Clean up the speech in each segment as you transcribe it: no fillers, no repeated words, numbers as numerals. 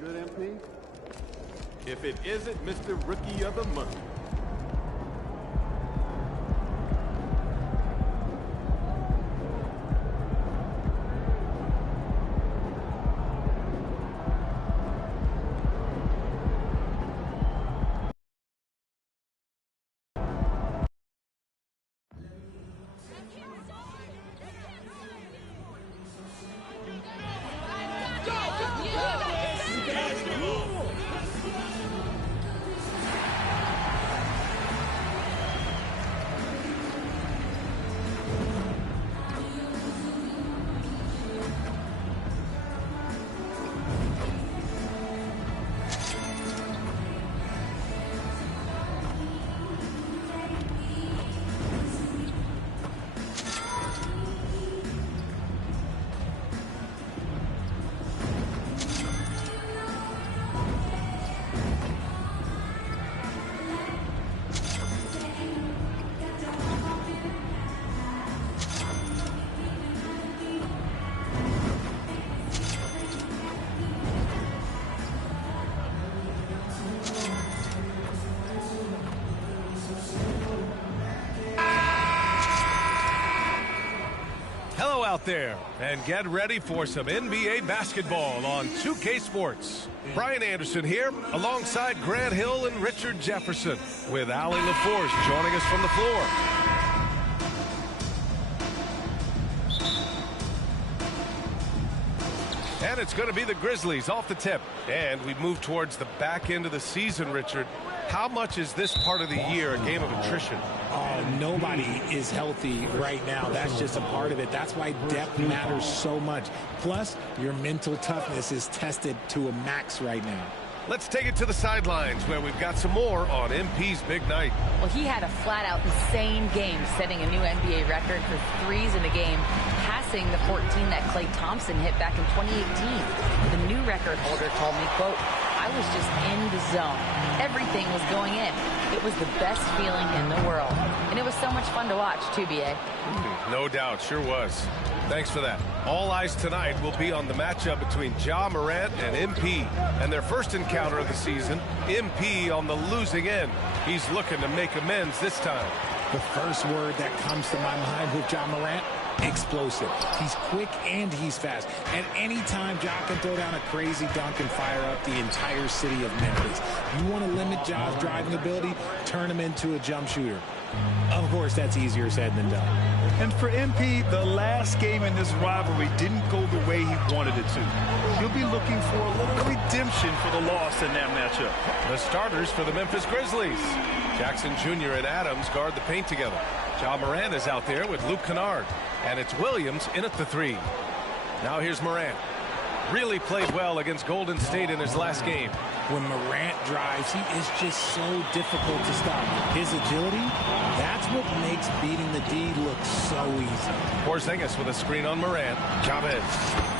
good, MP? If it isn't Mr. Rookie of the Month. Out there and get ready for some NBA basketball on 2K Sports. Brian Anderson here alongside Grant Hill and Richard Jefferson with Allie LaForce joining us from the floor. And it's going to be the Grizzlies off the tip. And we move towards the back end of the season, Richard. How much is this part of the year a game of attrition? Oh, nobody is healthy right now. That's just a part of it. That's why depth matters so much. Plus, your mental toughness is tested to a max right now. Let's take it to the sidelines where we've got some more on MP's big night. Well, he had a flat-out insane game, setting a new NBA record for threes in a game, passing the 14 that Klay Thompson hit back in 2018. The new record holder told me, quote, I was just in the zone. Everything was going in. It was the best feeling in the world. And it was so much fun to watch, too, B.A. No doubt, sure was. Thanks for that. All eyes tonight will be on the matchup between Ja Morant and MP. And their first encounter of the season, MP on the losing end. He's looking to make amends this time. The first word that comes to my mind with Ja Morant, explosive. He's quick and he's fast. At any time, Ja can throw down a crazy dunk and fire up the entire city of Memphis. You want to limit Ja's driving ability, turn him into a jump shooter. Of course, that's easier said than done. And for MP, the last game in this rivalry didn't go the way he wanted it to. He'll be looking for a little redemption for the loss in that matchup. The starters for the Memphis Grizzlies. Jackson Jr. and Adams guard the paint together. Ja Morant is out there with Luke Kennard. And it's Williams in at the three. Now here's Morant. Really played well against Golden State in his last game. When Morant drives, he is just so difficult to stop. His agility, that's what makes beating the D look so easy. Porzingis with a screen on Morant. Chavez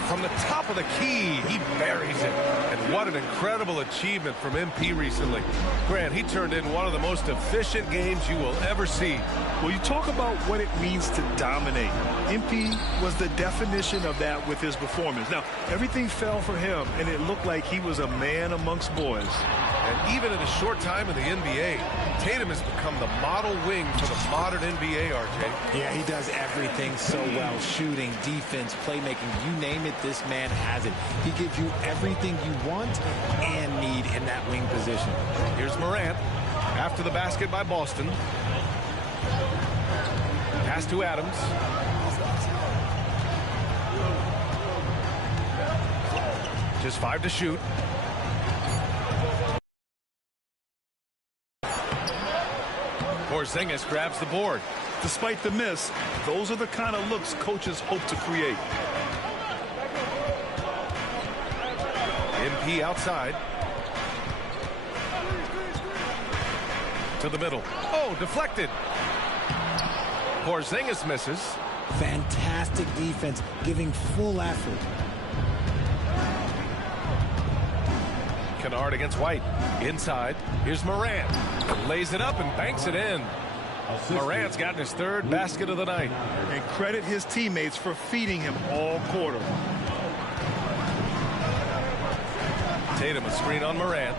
from the top of the key. He buries it. And what an incredible achievement from MP recently. Grant, he turned in one of the most efficient games you will ever see. Well, you talk about what it means to dominate. MP was the definition of that with his performance. Now, everything fell for him, and it looked like he was a man amongst boys. And even in a short time in the NBA, Tatum has become the model wing for the modern NBA, RJ. Yeah, he does everything so well. Shooting, defense, playmaking, you name it, this man has it. He gives you everything you want and need in that wing position. Here's Morant. After the basket by Boston. Pass to Adams. Just 5 to shoot. Porzingis grabs the board. Despite the miss, those are the kind of looks coaches hope to create. MP outside. To the middle. Oh, deflected. Porzingis misses. Fantastic defense, giving full effort. Kennard against White. Inside. Here's Morant. Lays it up and banks it in. Morant's gotten his third basket of the night. And credit his teammates for feeding him all quarter. Tatum a screen on Morant.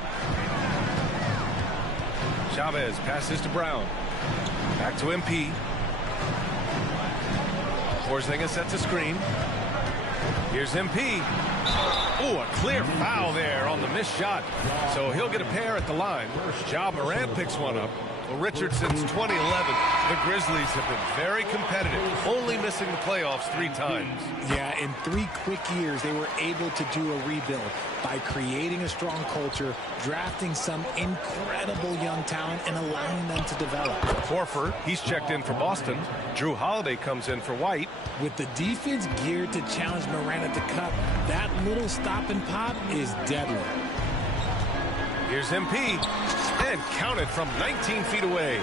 Chavez passes to Brown. Back to MP. Porzingis sets a screen. Here's MP. Ooh, a clear foul there on the missed shot. So he'll get a pair at the line. Ja Morant picks one up. Well, Richard, since 2011, the Grizzlies have been very competitive, only missing the playoffs 3 times. Yeah, in 3 quick years, they were able to do a rebuild by creating a strong culture, drafting some incredible young talent, and allowing them to develop. Horford, he's checked in for Boston. Drew Holiday comes in for White. With the defense geared to challenge Morant at the cup, that little stop and pop is deadly. Here's MP. And counted from 19 feet away.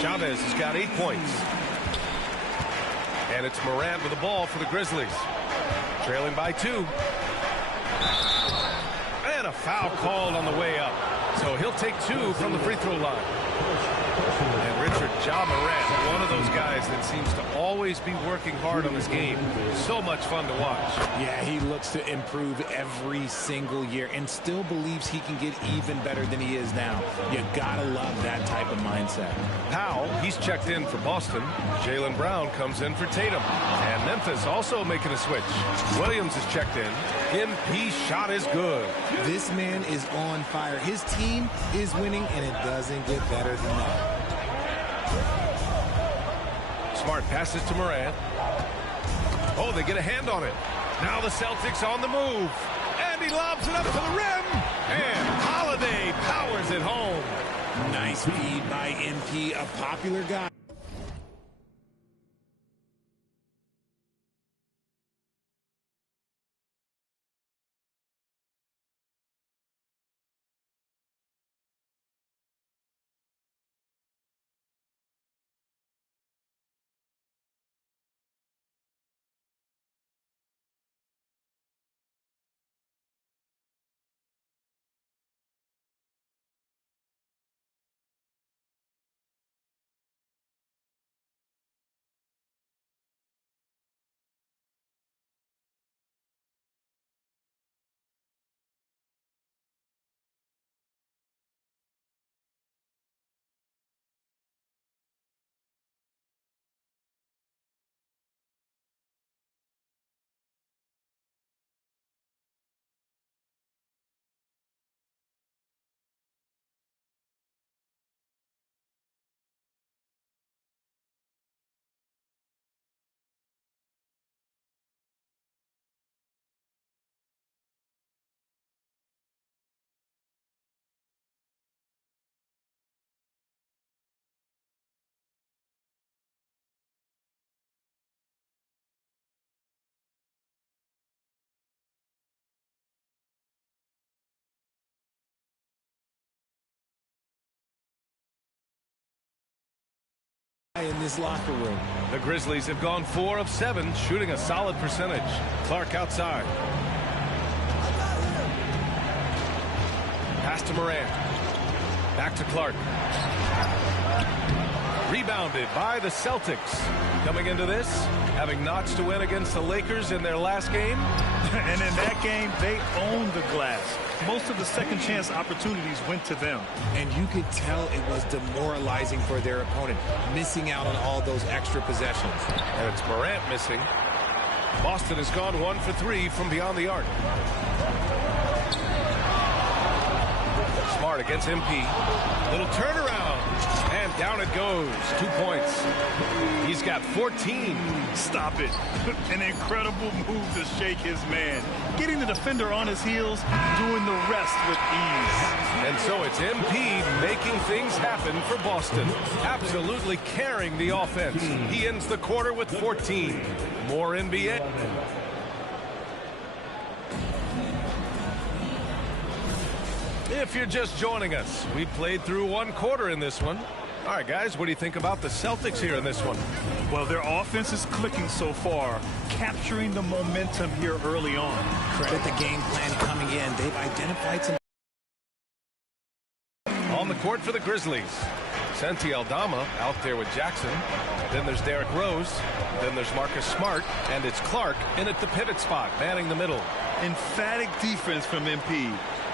Chavez has got 8 points. And it's Morant with the ball for the Grizzlies. Trailing by 2. And a foul called on the way up. So he'll take 2 from the free throw line. And Richard, Ja Morant, one of those guys that seems to always be working hard on his game. So much fun to watch. Yeah, he looks to improve every single year and still believes he can get even better than he is now. You gotta love that type of mindset. Powell, he's checked in for Boston. Jaylen Brown comes in for Tatum. And Memphis also making a switch. Williams is checked in. MP's shot is good. This man is on fire. His team is winning, and it doesn't get better than that. Smart passes to Morant. Oh, they get a hand on it. Now the Celtics on the move. And he lobs it up to the rim. And Holiday powers it home. Nice feed by MP, a popular guy. In this locker room. The Grizzlies have gone 4 of 7, shooting a solid percentage. Clark outside. Pass to Morant. Back to Clark. Rebounded by the Celtics. Coming into this, having notched to win against the Lakers in their last game. And in that game, they owned the glass. Most of the second chance opportunities went to them. And you could tell it was demoralizing for their opponent, missing out on all those extra possessions. And it's Morant missing. Boston has gone 1 for 3 from beyond the arc. Smart against MP. Little turnaround. And down it goes. 2 points. He's got 14. Stop it. An incredible move to shake his man. Getting the defender on his heels, doing the rest with ease. And so it's MP making things happen for Boston. Absolutely carrying the offense. He ends the quarter with 14. More NBA. If you're just joining us, we played through 1 quarter in this one. All right, guys, what do you think about the Celtics here in this one? Well, their offense is clicking so far, capturing the momentum here early on. Credit the game plan coming in. They've identified some. On the court for the Grizzlies. Santi Aldama out there with Jackson. Then there's Derrick Rose. Then there's Marcus Smart. And it's Clark in at the pivot spot, manning the middle. Emphatic defense from MP.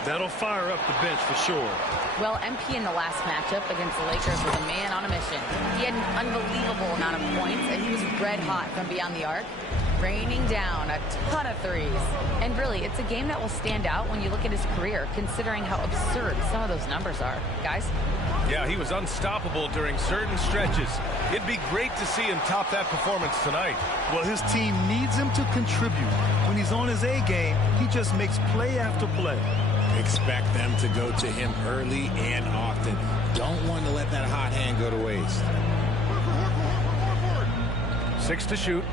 That'll fire up the bench for sure. Well, MP in the last matchup against the Lakers was a man on a mission. He had an unbelievable amount of points, and he was red hot from beyond the arc, raining down a ton of threes. And really, it's a game that will stand out when you look at his career, considering how absurd some of those numbers are. Guys? Yeah, he was unstoppable during certain stretches. It'd be great to see him top that performance tonight. Well, his team needs him to contribute. When he's on his A game, he just makes play after play. Expect them to go to him early and often. Don't want to let that hot hand go to waste. 6 to shoot.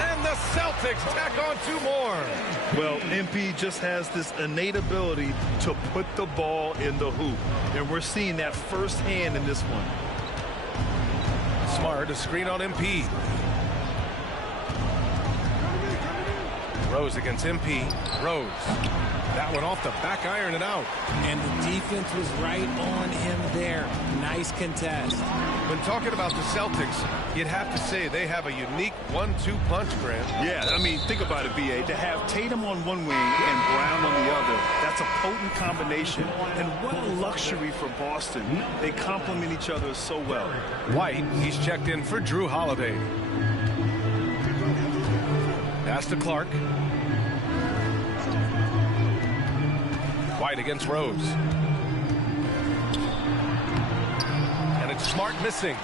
And the Celtics tack on 2 more. Well, MP just has this innate ability to put the ball in the hoop. And we're seeing that firsthand in this one. Smart, a screen on MP. Rose against MP. Rose. That one off the back iron and out. And the defense was right on him there. Nice contest. When talking about the Celtics, you'd have to say they have a unique 1-2 punch, Grant. Yeah, I mean, think about it, B.A. To have Tatum on one wing and Brown on the other, that's a potent combination. And what a luxury for Boston. They complement each other so well. White, he's checked in for Drew Holiday. Pass to Clark. White against Rose. And it's Smart missing.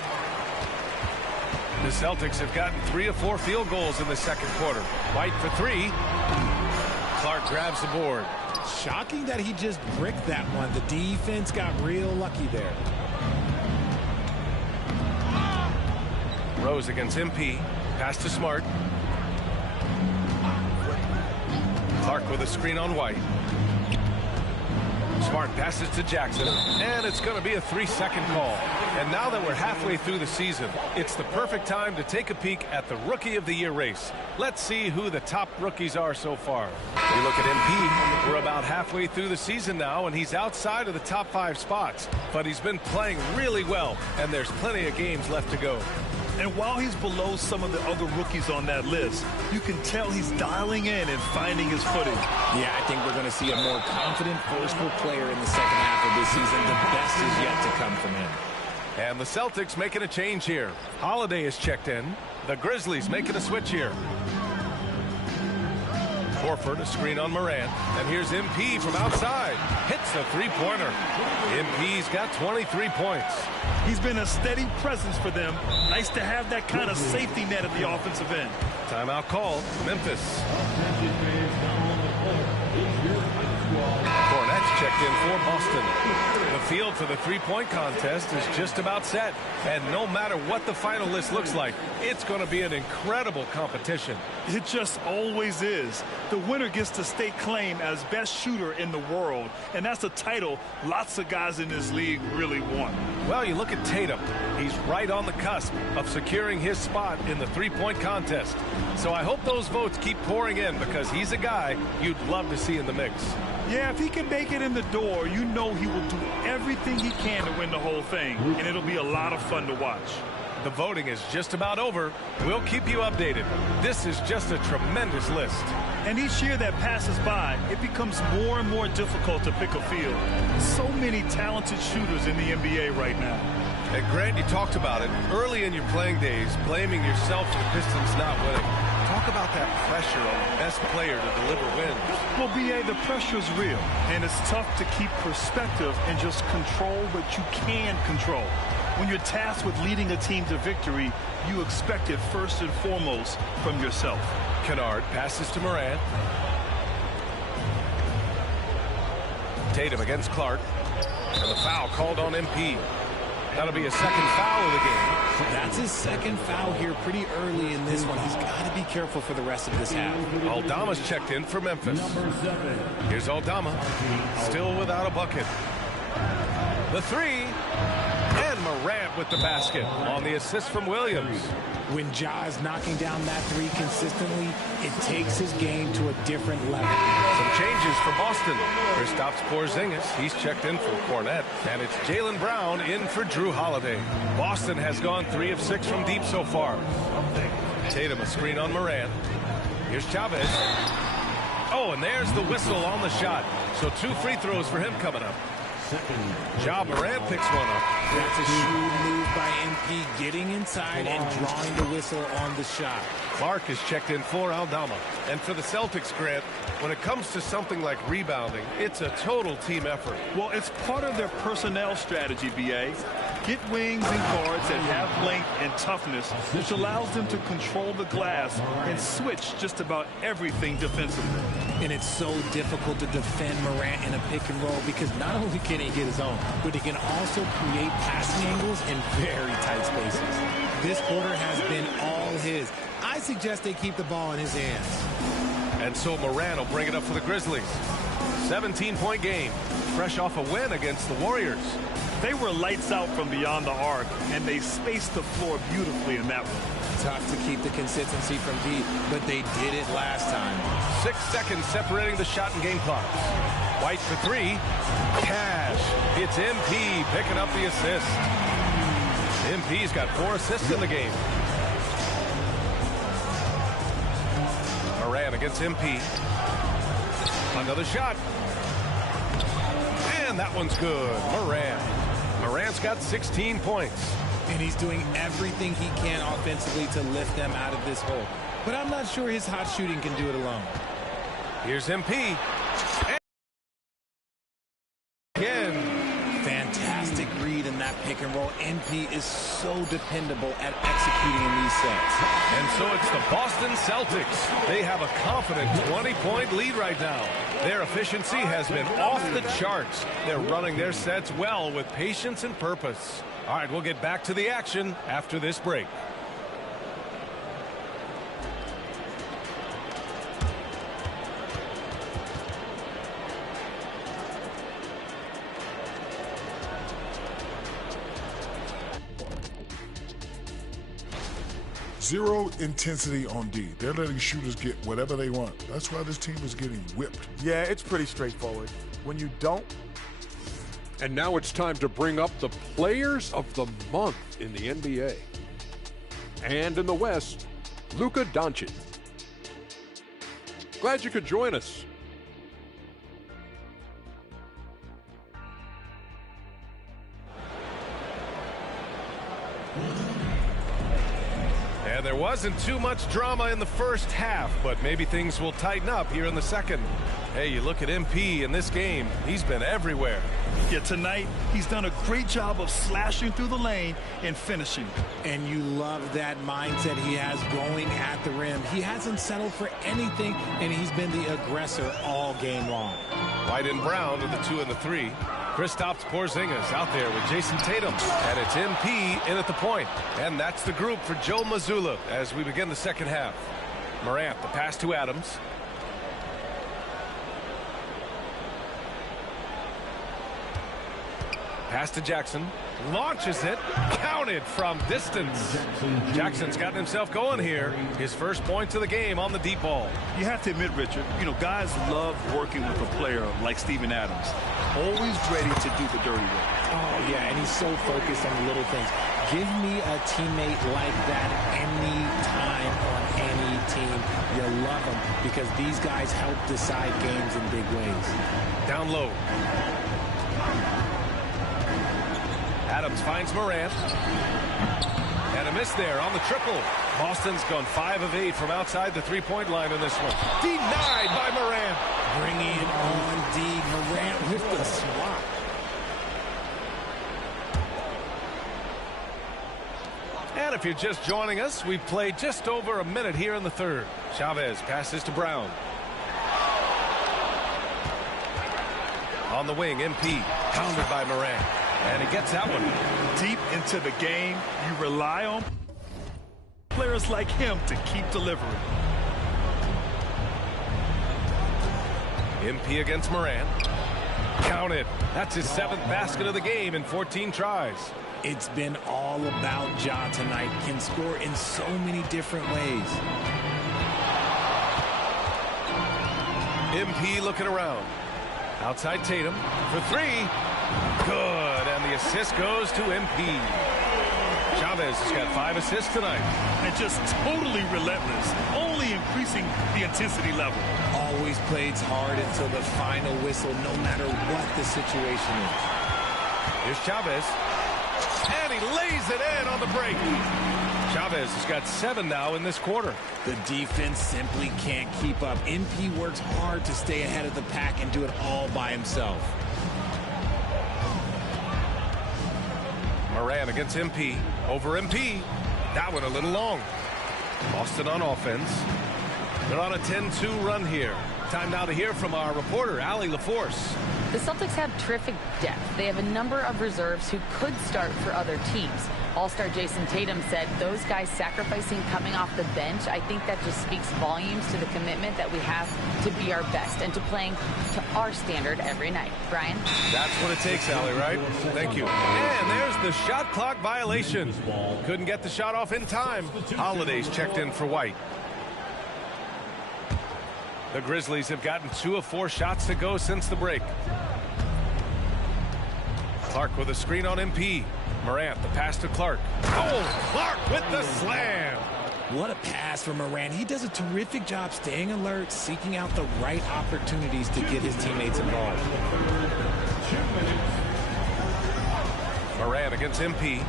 The Celtics have gotten 3 of 4 field goals in the second quarter. White for 3. Clark grabs the board. Shocking that he just bricked that one. The defense got real lucky there. Rose against MP. Pass to Smart. Clark with a screen on White. Smart passes to Jackson, and it's going to be a 3-second call. And now that we're halfway through the season, it's the perfect time to take a peek at the Rookie of the Year race. Let's see who the top rookies are so far. You look at MP, we're about halfway through the season now, and he's outside of the top 5 spots. But he's been playing really well, and there's plenty of games left to go. And while he's below some of the other rookies on that list, you can tell he's dialing in and finding his footing. Yeah, I think we're going to see a more confident, forceful player in the second half of this season. The best is yet to come from him. And the Celtics making a change here. Holiday is checked in. The Grizzlies making a switch here. Horford, a screen on Morant. And here's MP from outside. Hits a 3-pointer. MP's got 23 points. He's been a steady presence for them. Nice to have that kind of safety net at the offensive end. Timeout called. Memphis. Cornette's checked in for Boston. The field for the 3-point contest is just about set. And no matter what the final list looks like, it's going to be an incredible competition. It just always is. The winner gets to stake claim as best shooter in the world. And that's a title lots of guys in this league really want. Well, you look at Tatum. He's right on the cusp of securing his spot in the 3-point contest. So I hope those votes keep pouring in because he's a guy you'd love to see in the mix. Yeah, if he can make it in the door, you know he will do everything he can to win the whole thing. And it'll be a lot of fun to watch. The voting is just about over. We'll keep you updated. This is just a tremendous list. And each year that passes by, it becomes more and more difficult to pick a field. So many talented shooters in the NBA right now. And Grant, you talked about it early in your playing days, blaming yourself for the Pistons not winning. Talk about that pressure on the best player to deliver wins. Well, B.A., the pressure is real, and it's tough to keep perspective and just control what you can control. When you're tasked with leading a team to victory, you expect it first and foremost from yourself. Kennard passes to Morant. Tatum against Clark. And the foul called on MP. That'll be a second foul of the game. That's his second foul here pretty early in this one. He's got to be careful for the rest of this half. Aldama's checked in for Memphis. Here's Aldama. Still without a bucket. The 3. And Morant with the basket on the assist from Williams. When Ja is knocking down that 3 consistently, it takes his game to a different level. Some changes for Boston. Kristaps Porzingis, he's checked in for Cornette. And it's Jaylen Brown in for Drew Holiday. Boston has gone 3 of 6 from deep so far. Tatum a screen on Morant. Here's Chavez. Oh, and there's the whistle on the shot. So 2 free throws for him coming up. Ja Morant picks one up. That's a shrewd move by MP, getting inside and drawing the whistle on the shot. Clark is checked in for Aldama. And for the Celtics, Grant, when it comes to something like rebounding, it's a total team effort. Well, it's part of their personnel strategy, B.A. Get wings and guards that have length and toughness, which allows them to control the glass and switch just about everything defensively. And it's so difficult to defend Morant in a pick and roll because not only can he get his own, but he can also create passing angles in very tight spaces. This quarter has been all his. I suggest they keep the ball in his hands. And so Morant will bring it up for the Grizzlies. 17-point game, fresh off a win against the Warriors. They were lights out from beyond the arc, and they spaced the floor beautifully in that one. Tough to keep the consistency from deep, but they did it last time. 6 seconds separating the shot and game clock. White for 3. Cash. It's MP picking up the assist. MP's got 4 assists in the game. Morant against MP. Another shot. And that one's good. Morant's got 16 points. And he's doing everything he can offensively to lift them out of this hole. But I'm not sure his hot shooting can do it alone. Here's MP. Again. Fantastic read in that pick and roll. MP is so dependable at executing in these sets. And so it's the Boston Celtics. They have a confident 20-point lead right now. Their efficiency has been off the charts. They're running their sets well with patience and purpose. All right, we'll get back to the action after this break. Zero intensity on D. They're letting shooters get whatever they want. That's why this team is getting whipped. Yeah, it's pretty straightforward. When you don't. And now it's time to bring up the Players of the Month in the NBA. And in the West, Luka Doncic. Glad you could join us. And there wasn't too much drama in the first half, but maybe things will tighten up here in the second. Hey, you look at MP in this game, he's been everywhere. Yeah, tonight, he's done a great job of slashing through the lane and finishing. And you love that mindset he has going at the rim. He hasn't settled for anything, and he's been the aggressor all game long. White and Brown are the 2 and the 3. Kristaps Porzingis out there with Jason Tatum. And it's MP in at the point. And that's the group for Joe Mazzulla as we begin the second half. Morant, the pass to Adams. Pass to Jackson. Launches it. Counted from distance. Jackson's gotten himself going here. His first points of the game on the deep ball. You have to admit, Richard, guys love working with a player like Steven Adams. Always ready to do the dirty work. Oh, yeah, and he's so focused on the little things. Give me a teammate like that any time on any team. You'll love them because these guys help decide games in big ways. Down low. Adams finds Morant. And a miss there on the triple. Boston's gone 5 of 8 from outside the three-point line in this one. Denied by Morant. Bringing it on D. Morant with the swat. And if you're just joining us, we've played just over a minute here in the third. Chavez passes to Brown. On the wing, MP. Pounded by Morant. And he gets that one. Deep into the game, you rely on players like him to keep delivering. MP against Morant. Counted. That's his 7th basket of the game in 14 tries. It's been all about Ja tonight. Can score in so many different ways. MP looking around. Outside Tatum for 3. Good, and the assist goes to MP. Chavez has got 5 assists tonight. And just totally relentless, only increasing the intensity level. Always always plays hard until the final whistle, no matter what the situation is. Here's Chavez. And he lays it in on the break. Chavez has got 7 now in this quarter. The defense simply can't keep up. MP works hard to stay ahead of the pack and do it all by himself. Moran against MP. Over MP. That one a little long. Boston on offense. They're on a 10-2 run here. Time now to hear from our reporter, Allie LaForce. The Celtics have terrific depth. They have a number of reserves who could start for other teams. All-star Jason Tatum said those guys sacrificing coming off the bench, I think that just speaks volumes to the commitment that we have to be our best and to playing to our standard every night. Brian? That's what it takes, Allie, right? Thank you. And there's the shot clock violation. Couldn't get the shot off in time. Holiday's checked in for White. The Grizzlies have gotten 2 of 4 shots to go since the break. Clark with a screen on MP. Morant, the pass to Clark. Oh, Clark with the slam. What a pass from Morant. He does a terrific job staying alert, seeking out the right opportunities to get his teammates involved. Morant against MP.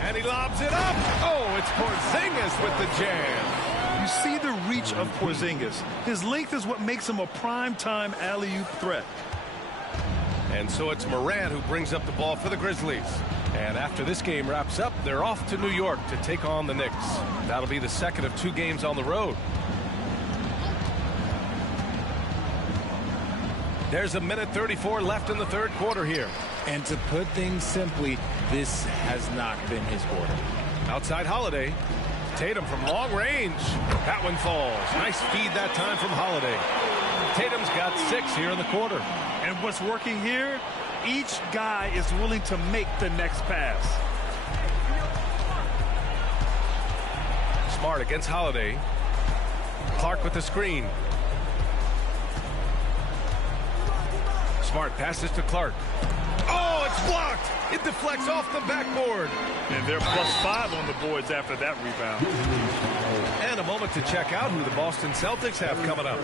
And he lobs it up. Oh, it's Porzingis with the jam. You see the reach of Porzingis. His length is what makes him a prime-time alley-oop threat. And so it's Morant who brings up the ball for the Grizzlies. And after this game wraps up, they're off to New York to take on the Knicks. That'll be the second of 2 games on the road. There's a minute 34 left in the third quarter here. And to put things simply, this has not been his quarter. Outside Holiday. Tatum from long range. That one falls. Nice feed that time from Holiday. Tatum's got 6 here in the quarter. And what's working here? Each guy is willing to make the next pass. Smart against Holiday. Clark with the screen. Smart passes to Clark. Oh, it's blocked. It deflects off the backboard. And they're +5 on the boards after that rebound. And a moment to check out who the Boston Celtics have coming up.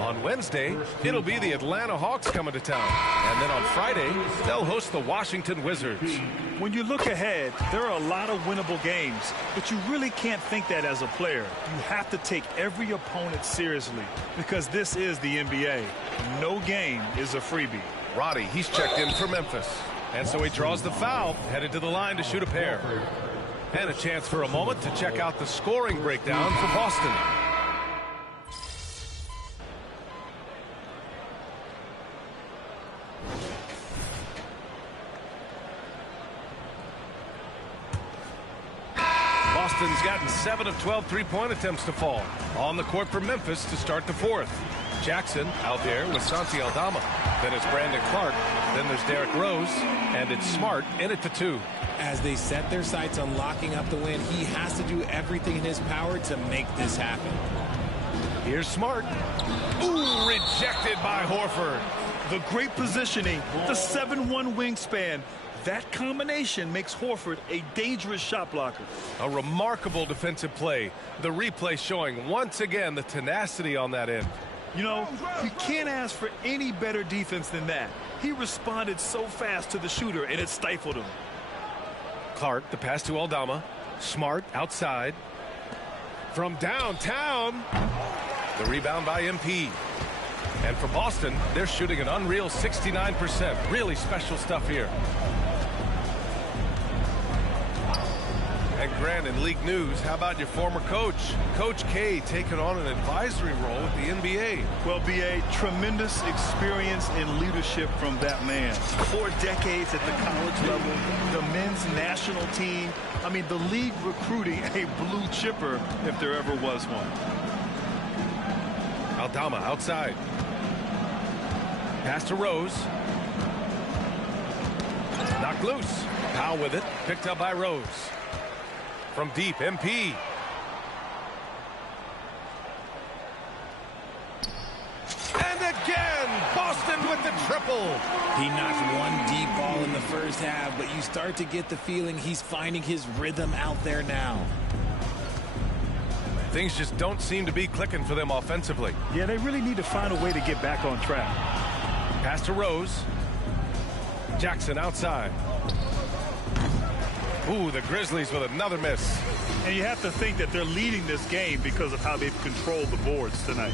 On Wednesday, it'll be the Atlanta Hawks coming to town. And then on Friday, they'll host the Washington Wizards. When you look ahead, there are a lot of winnable games, but you really can't think that as a player. You have to take every opponent seriously because this is the NBA. No game is a freebie. Roddy, he's checked in for Memphis. And so he draws the foul, headed to the line to shoot a pair. And a chance for a moment to check out the scoring breakdown for Boston. Boston's gotten 7 of 12 three-point attempts to fall. On the court for Memphis to start the fourth. Jackson out there with Santi Aldama. Then it's Brandon Clark. Then there's Derrick Rose. And it's Smart in at the 2. As they set their sights on locking up the win, he has to do everything in his power to make this happen. Here's Smart. Ooh, rejected by Horford. The great positioning, the 7'1" wingspan. That combination makes Horford a dangerous shot blocker. A remarkable defensive play. The replay showing once again the tenacity on that end. You know, you can't ask for any better defense than that. He responded so fast to the shooter, and it stifled him. Clark, the pass to Aldama. Smart outside. From downtown. The rebound by MP. And for Boston, they're shooting an unreal 69%. Really special stuff here. And Grant, in league news, how about your former coach? Coach K taking on an advisory role with the NBA. Well, B.A., tremendous experience and leadership from that man. 4 decades at the college level, the men's national team. I mean, the league recruiting a blue chipper if there ever was one. Aldama outside. Pass to Rose. Knocked loose. Powell with it. Picked up by Rose. From deep, MP. And again, Boston with the triple. He knocked one deep ball in the first half, but you start to get the feeling he's finding his rhythm out there now. Things just don't seem to be clicking for them offensively. Yeah, they really need to find a way to get back on track. Pass to Rose. Jackson outside. Ooh, the Grizzlies with another miss. And you have to think that they're leading this game because of how they've controlled the boards tonight.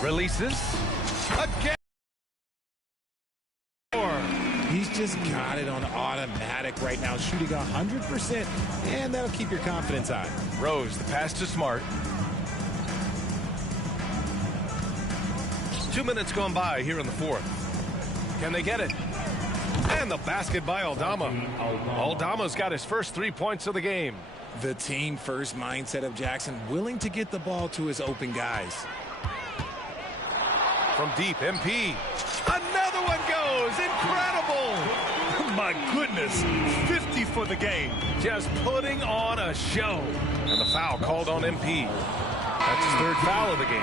Releases. Again. He's just got it on automatic right now, shooting 100%, and that'll keep your confidence high. Rose, the pass to Smart. 2 minutes gone by here in the fourth. Can they get it? And the basket by Aldama. Aldama's got his first 3 points of the game. The team-first mindset of Jackson, willing to get the ball to his open guys. From deep, MP. Another one goes. Incredible. My goodness. 50 for the game. Just putting on a show. And the foul called on MP. That's his third foul of the game.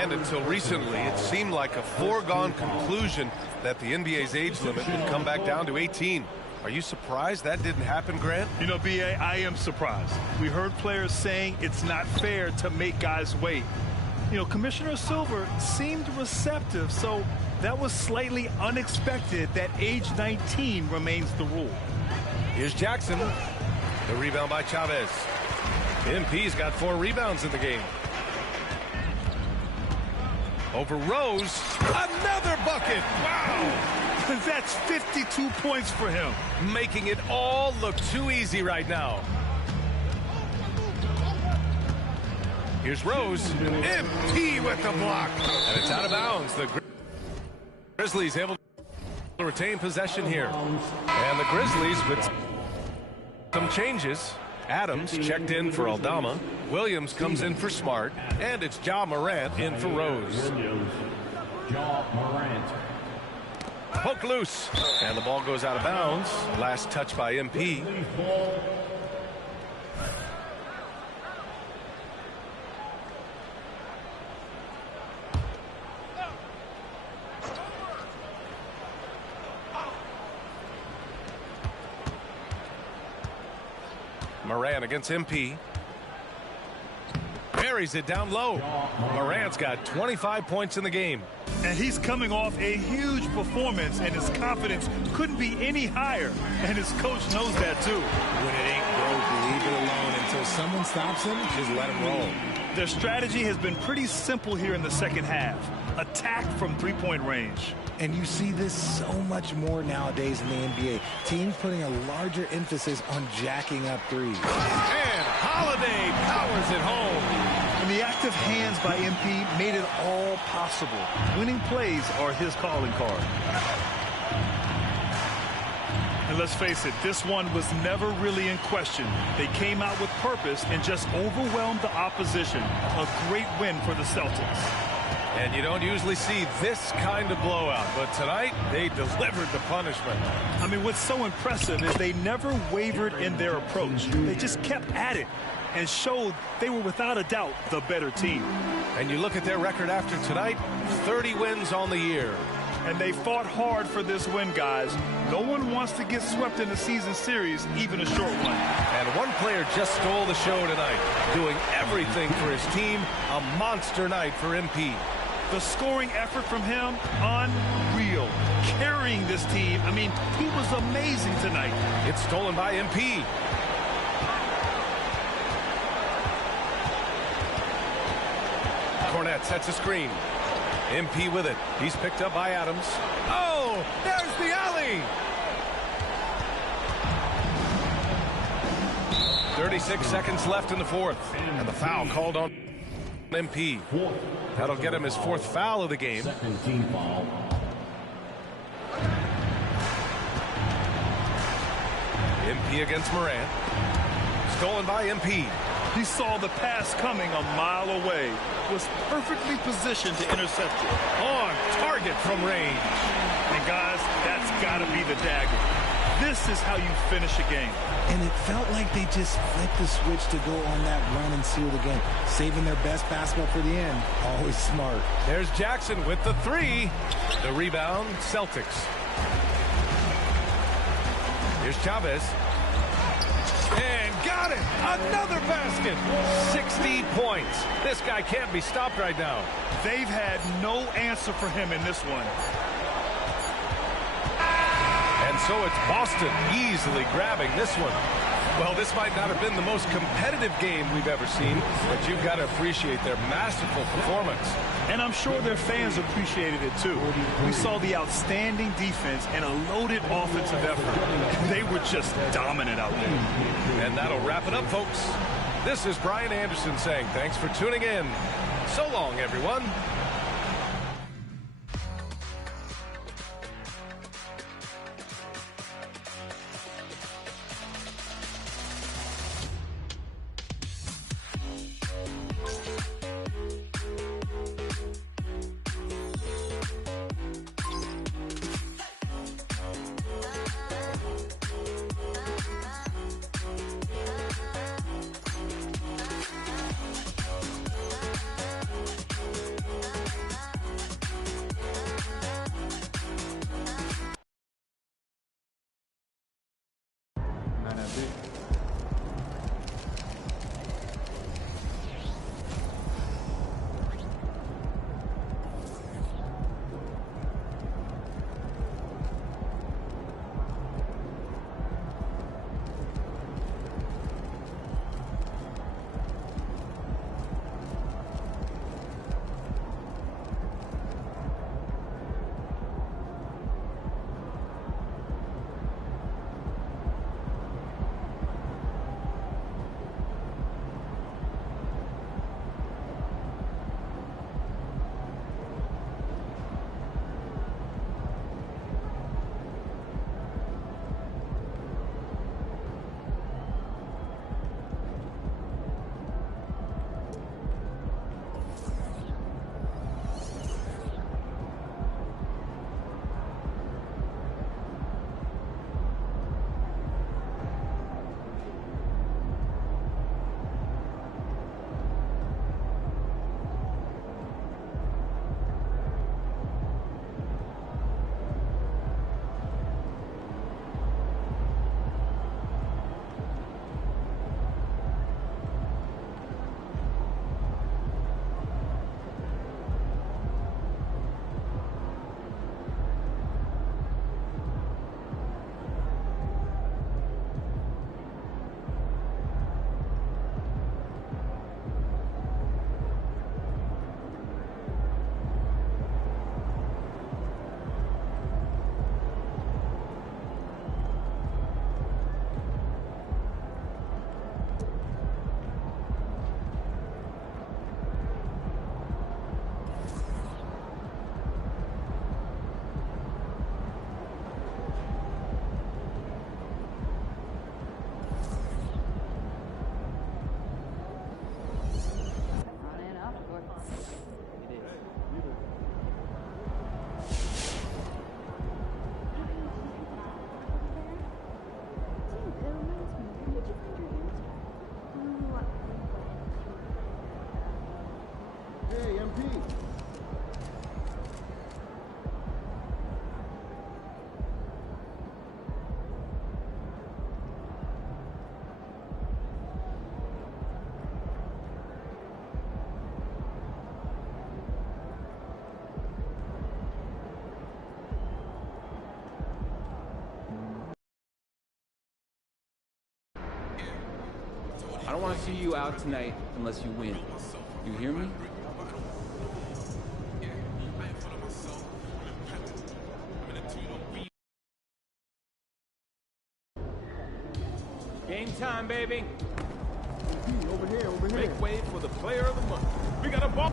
And until recently, it seemed like a foregone conclusion that the NBA's age limit would come back down to 18. Are you surprised that didn't happen, Grant? You know, B.A., I am surprised. We heard players saying it's not fair to make guys wait. You know, Commissioner Silver seemed receptive, so that was slightly unexpected that age 19 remains the rule. Here's Jackson. The rebound by Chavez. MP's got 4 rebounds in the game. Over Rose. Another bucket. Wow. That's 52 points for him. Making it all look too easy right now. Here's Rose. MP with the block. And it's out of bounds. The Grizzlies able to retain possession here. And the Grizzlies with some changes. Adams checked in for Aldama. Williams comes in for Smart. And it's Ja Morant in for Rose. Poke loose. And the ball goes out of bounds. Last touch by MP. Morant against MP. Buries it down low. Morant's got 25 points in the game. And he's coming off a huge performance, and his confidence couldn't be any higher. And his coach knows that, too. When it ain't broke, leave it alone. Until someone stops him, just let him roll. Their strategy has been pretty simple here in the second half. Attack from three-point range. And you see this so much more nowadays in the NBA. Teams putting a larger emphasis on jacking up threes. And Holiday powers it home. And the active hands by MP made it all possible. Winning plays are his calling card. And let's face it, this one was never really in question. They came out with purpose and just overwhelmed the opposition. A great win for the Celtics. And you don't usually see this kind of blowout, but tonight they delivered the punishment. I mean, what's so impressive is they never wavered in their approach. They just kept at it and showed they were without a doubt the better team. And you look at their record after tonight, 30 wins on the year. And they fought hard for this win, guys. No one wants to get swept in a season series, even a short one. And one player just stole the show tonight, doing everything for his team. A monster night for MP. The scoring effort from him, unreal. Carrying this team, I mean, he was amazing tonight. It's stolen by MP. Cornette sets a screen. MP with it. He's picked up by Adams. Oh, there's the alley. 36 seconds left in the fourth. And the foul called on MP. That'll get him his fourth foul of the game. Second team foul. MP against Morant. Stolen by MP. He saw the pass coming a mile away. Was perfectly positioned to intercept it. On target from range. And guys, that's got to be the dagger. This is how you finish a game. And it felt like they just flipped the switch to go on that run and seal the game. Saving their best basketball for the end. Always smart. There's Jackson with the three. The rebound, Celtics. Here's Chavez. And got got it. Another basket. 60 points. This guy can't be stopped right now. They've had no answer for him in this one. And so it's Boston easily grabbing this one. Well, this might not have been the most competitive game we've ever seen, but you've got to appreciate their masterful performance. And I'm sure their fans appreciated it too. We saw the outstanding defense and a loaded offensive effort. They were just dominant out there. And that'll wrap it up, folks. This is Brian Anderson saying thanks for tuning in. So long, everyone. I don't want to see you out tonight unless you win. You hear me? Game time, baby. Over here, over here. Make way for the player of the month. We got a ball.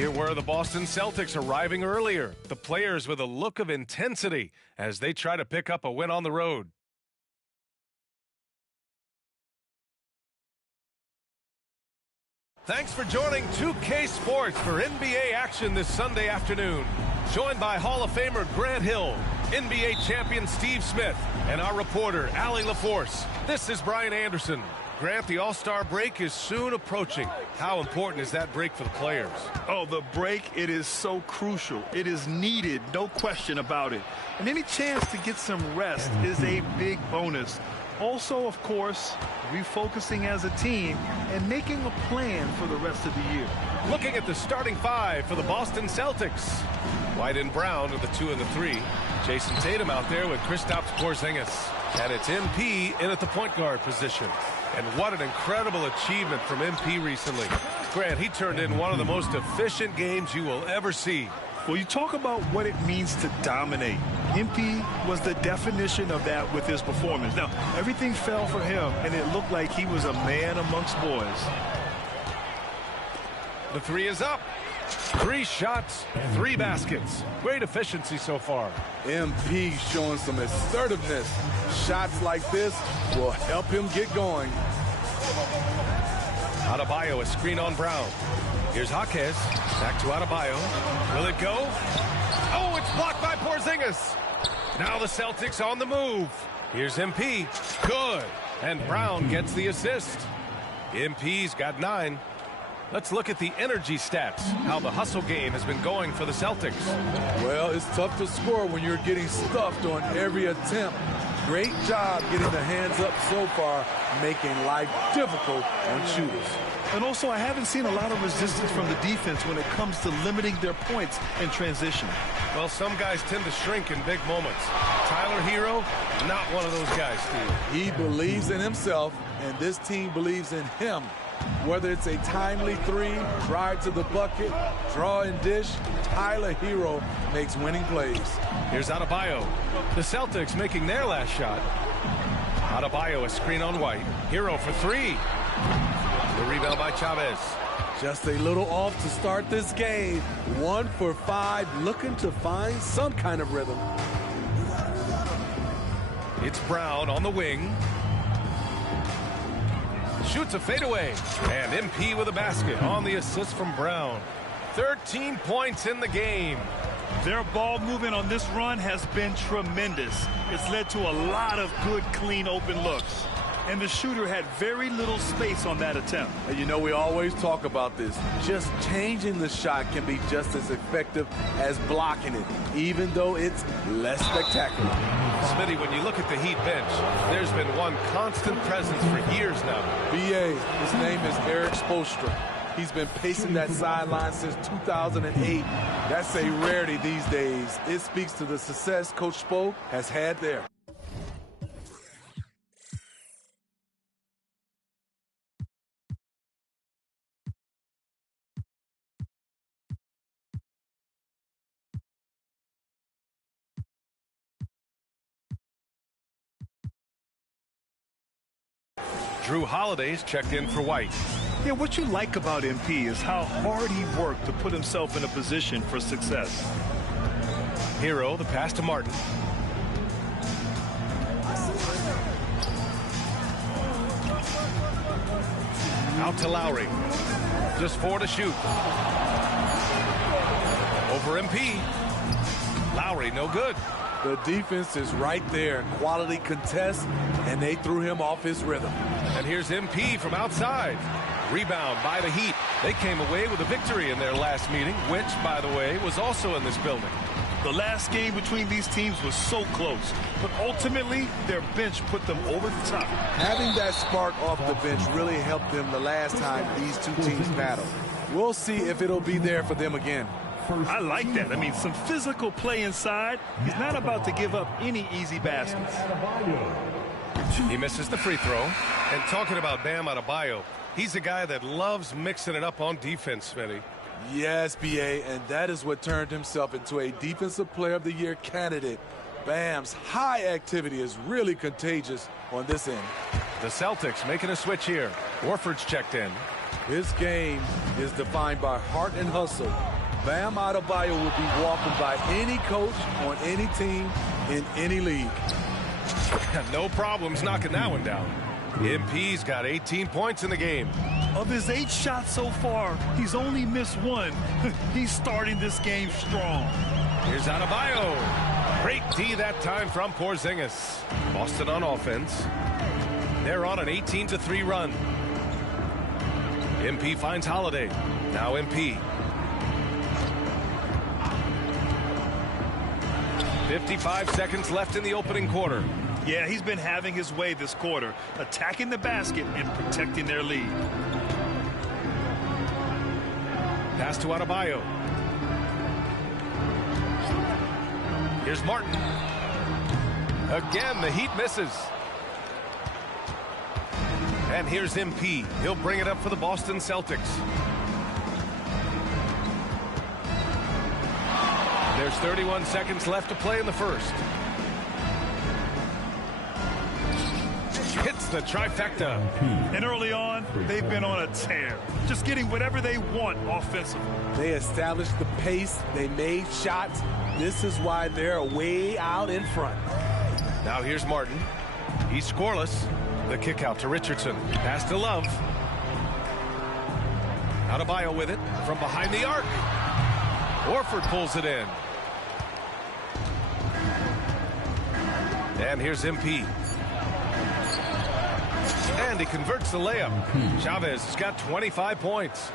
Here were the Boston Celtics arriving earlier. The players with a look of intensity as they try to pick up a win on the road. Thanks for joining 2K Sports for NBA action this Sunday afternoon. Joined by Hall of Famer Grant Hill, NBA champion Steve Smith, and our reporter, Allie LaForce. This is Brian Anderson. Grant, the All-Star break is soon approaching. How important is that break for the players? Oh, the break, it is so crucial. It is needed, no question about it. And any chance to get some rest is a big bonus. Also, of course, refocusing as a team and making a plan for the rest of the year. Looking at the starting five for the Boston Celtics. White and Brown are the 2 and the 3. Jason Tatum out there with Kristaps Porzingis. And it's MP in at the point guard position. And what an incredible achievement from MP recently. Grant, he turned in one of the most efficient games you will ever see. Well, you talk about what it means to dominate. MP was the definition of that with his performance. Now, everything fell for him, and it looked like he was a man amongst boys. The 3 is up. 3 shots, 3 baskets. Great efficiency so far. MP showing some assertiveness. Shots like this will help him get going. Adebayo, a screen on Brown. Here's Jaquez. Back to Adebayo. Will it go? Oh, it's blocked by Porzingis. Now the Celtics on the move. Here's MP. Good. And Brown gets the assist. MP's got 9. Let's look at the energy stats, how the hustle game has been going for the Celtics. Well, it's tough to score when you're getting stuffed on every attempt. Great job getting the hands up so far, making life difficult on shooters. And also, I haven't seen a lot of resistance from the defense when it comes to limiting their points in transition. Well, some guys tend to shrink in big moments. Tyler Hero, not one of those guys, Steve. He believes in himself, and this team believes in him. Whether it's a timely 3, drive to the bucket, draw and dish, Tyler Hero makes winning plays. Here's Adebayo. The Celtics making their last shot. Adebayo, a screen on White. Hero for 3. The rebound by Chavez. Just a little off to start this game. 1 for 5, looking to find some kind of rhythm. It's Brown on the wing. Shoots a fadeaway. And MP with a basket on the assist from Brown. 13 points in the game. Their ball movement on this run has been tremendous. It's led to a lot of good, clean, open looks. And the shooter had very little space on that attempt. And you know, we always talk about this. Just changing the shot can be just as effective as blocking it, even though it's less spectacular. Smitty, when you look at the Heat bench, there's been one constant presence for years now. BA, his name is Eric Spoelstra. He's been pacing that sideline since 2008. That's a rarity these days. It speaks to the success Coach Spo has had there. Drew Holiday's checked in for White. Yeah, what you like about MP is how hard he worked to put himself in a position for success. Hero, the pass to Martin. Out to Lowry. Just 4 to shoot. Over MP. Lowry, no good. The defense is right there. Quality contest, and they threw him off his rhythm. And here's MP from outside. Rebound by the Heat. They came away with a victory in their last meeting, which, by the way, was also in this building. The last game between these teams was so close, but ultimately their bench put them over the top. Having that spark off the bench really helped them the last time these two teams battled. We'll see if it'll be there for them again. I like that. I mean, some physical play inside. He's not about to give up any easy baskets. He misses the free throw. And talking about Bam Adebayo, he's a guy that loves mixing it up on defense, Smitty. Yes, BA, and that is what turned himself into a Defensive Player of the Year candidate. Bam's high activity is really contagious on this end. The Celtics making a switch here. Warford's checked in. His game is defined by heart and hustle. Bam Adebayo will be welcomed by any coach on any team in any league. No problems knocking that one down. MP's got 18 points in the game. Of his 8 shots so far, he's only missed 1. He's starting this game strong. Here's Adebayo. Great D that time from Porzingis. Boston on offense. They're on an 18-3 run. MP finds Holiday. Now MP. 55 seconds left in the opening quarter. Yeah, he's been having his way this quarter, attacking the basket and protecting their lead. Pass to Adebayo. Here's Martin. Again, the Heat misses. And here's MP. He'll bring it up for the Boston Celtics. There's 31 seconds left to play in the first. Hits the trifecta. And early on, they've been on a tear, just getting whatever they want offensively. They established the pace. They made shots. This is why they're way out in front. Now here's Martin. He's scoreless. The kick out to Richardson. Pass to Love. Adebayo with it from behind the arc. Horford pulls it in. And here's MP. And he converts the layup. Chavez has got 25 points.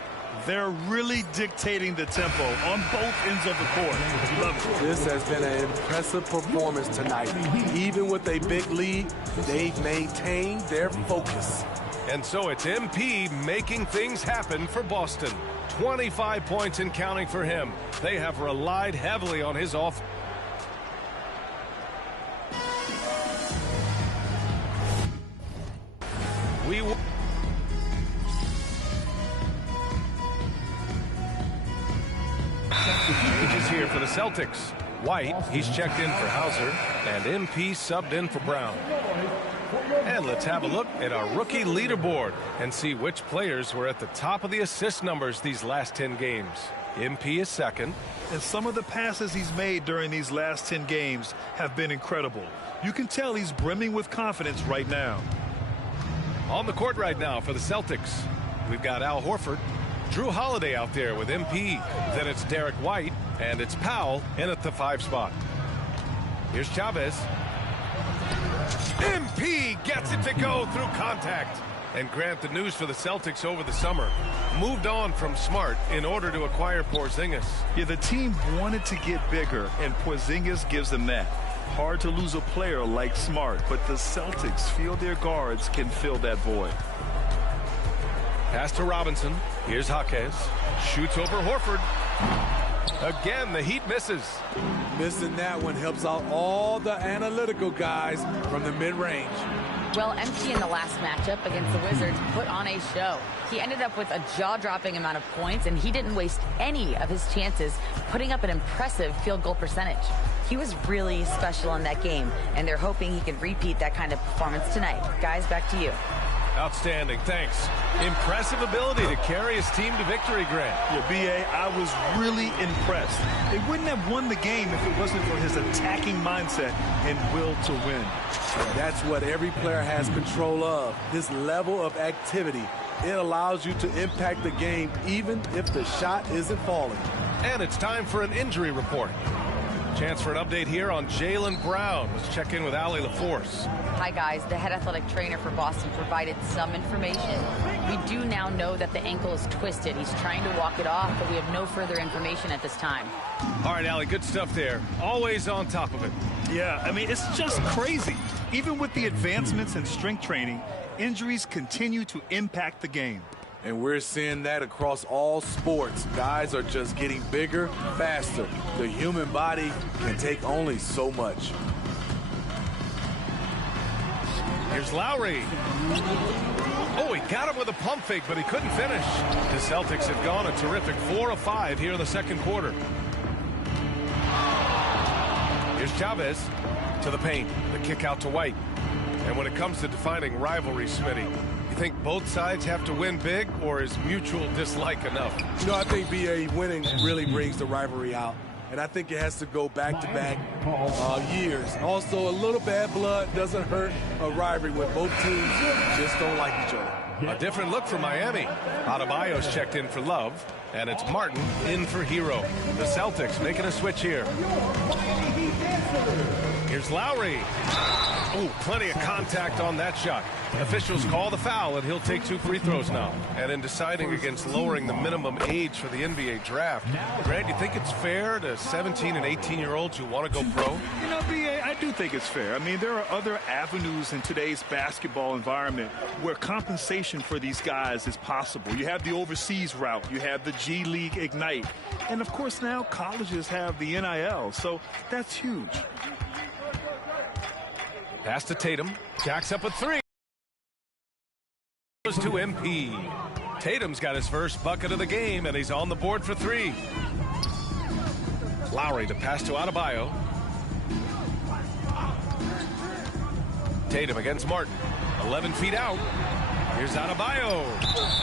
They're really dictating the tempo on both ends of the court. Love it. This has been an impressive performance tonight. Even with a big lead, they've maintained their focus. And so it's MP making things happen for Boston. 25 points and counting for him. They have relied heavily on his offense. Changes here for the Celtics. White, he's checked in for Hauser, and MP subbed in for Brown. And let's have a look at our rookie leaderboard and see which players were at the top of the assist numbers these last 10 games. MP is second. And some of the passes he's made during these last 10 games have been incredible. You can tell he's brimming with confidence right now. On the court right now for the Celtics, we've got Al Horford, Drew Holiday out there with MP. Then it's Derek White, and it's Powell in at the 5 spot. Here's Chavez. MP gets it to go through contact. And Grant, the news for the Celtics over the summer, moved on from Smart in order to acquire Porzingis. Yeah, the team wanted to get bigger, and Porzingis gives them that. Hard to lose a player like Smart, but the Celtics feel their guards can fill that void. Pass to Robinson. Here's Jaquez. Shoots over Horford. Again, the Heat misses. Missing that one helps out all the analytical guys from the mid-range. Well, MP in the last matchup against the Wizards put on a show. He ended up with a jaw-dropping amount of points, and he didn't waste any of his chances, putting up an impressive field goal percentage. He was really special in that game, and they're hoping he can repeat that kind of performance tonight. Guys, back to you. Outstanding, thanks. Impressive ability to carry his team to victory, Grant. Yeah, B.A., I was really impressed. They wouldn't have won the game if it wasn't for his attacking mindset and will to win. That's what every player has control of. This level of activity. It allows you to impact the game even if the shot isn't falling. And it's time for an injury report. Chance for an update here on Jaylen Brown. Let's check in with Allie LaForce. Hi, guys. The head athletic trainer for Boston provided some information. We do now know that the ankle is twisted. He's trying to walk it off, but we have no further information at this time. All right, Allie, good stuff there. Always on top of it. Yeah, I mean, it's just crazy. Even with the advancements in strength training, injuries continue to impact the game. And we're seeing that across all sports. Guys are just getting bigger, faster. The human body can take only so much. Here's Lowry. Oh, he got him with a pump fake, but he couldn't finish. The Celtics have gone a terrific 4 of 5 here in the second quarter. Here's Chavez to the paint. The kick out to White. And when it comes to defining rivalry, Smitty, You think both sides have to win big, or is mutual dislike enough? You know, I think BA winning really brings the rivalry out. And I think it has to go back-to-back years. Also, a little bad blood doesn't hurt a rivalry when both teams just don't like each other. A different look for Miami. Adebayo's checked in for Love, and it's Martin in for Hero. The Celtics making a switch here. Here's Lowry. Oh, plenty of contact on that shot. Officials call the foul, and he'll take 2 free throws now. And in deciding against lowering the minimum age for the NBA draft, Grant, you think it's fair to 17 and 18-year-olds who want to go pro? You know, BA, I do think it's fair. I mean, there are other avenues in today's basketball environment where compensation for these guys is possible. You have the overseas route. You have the G League Ignite. And, of course, now colleges have the NIL. So that's huge. Pass to Tatum. Jacks up a 3. Goes to MP. Tatum's got his first bucket of the game, and he's on the board for 3. Lowry to pass to Adebayo. Tatum against Martin. 11 feet out. Here's Adebayo.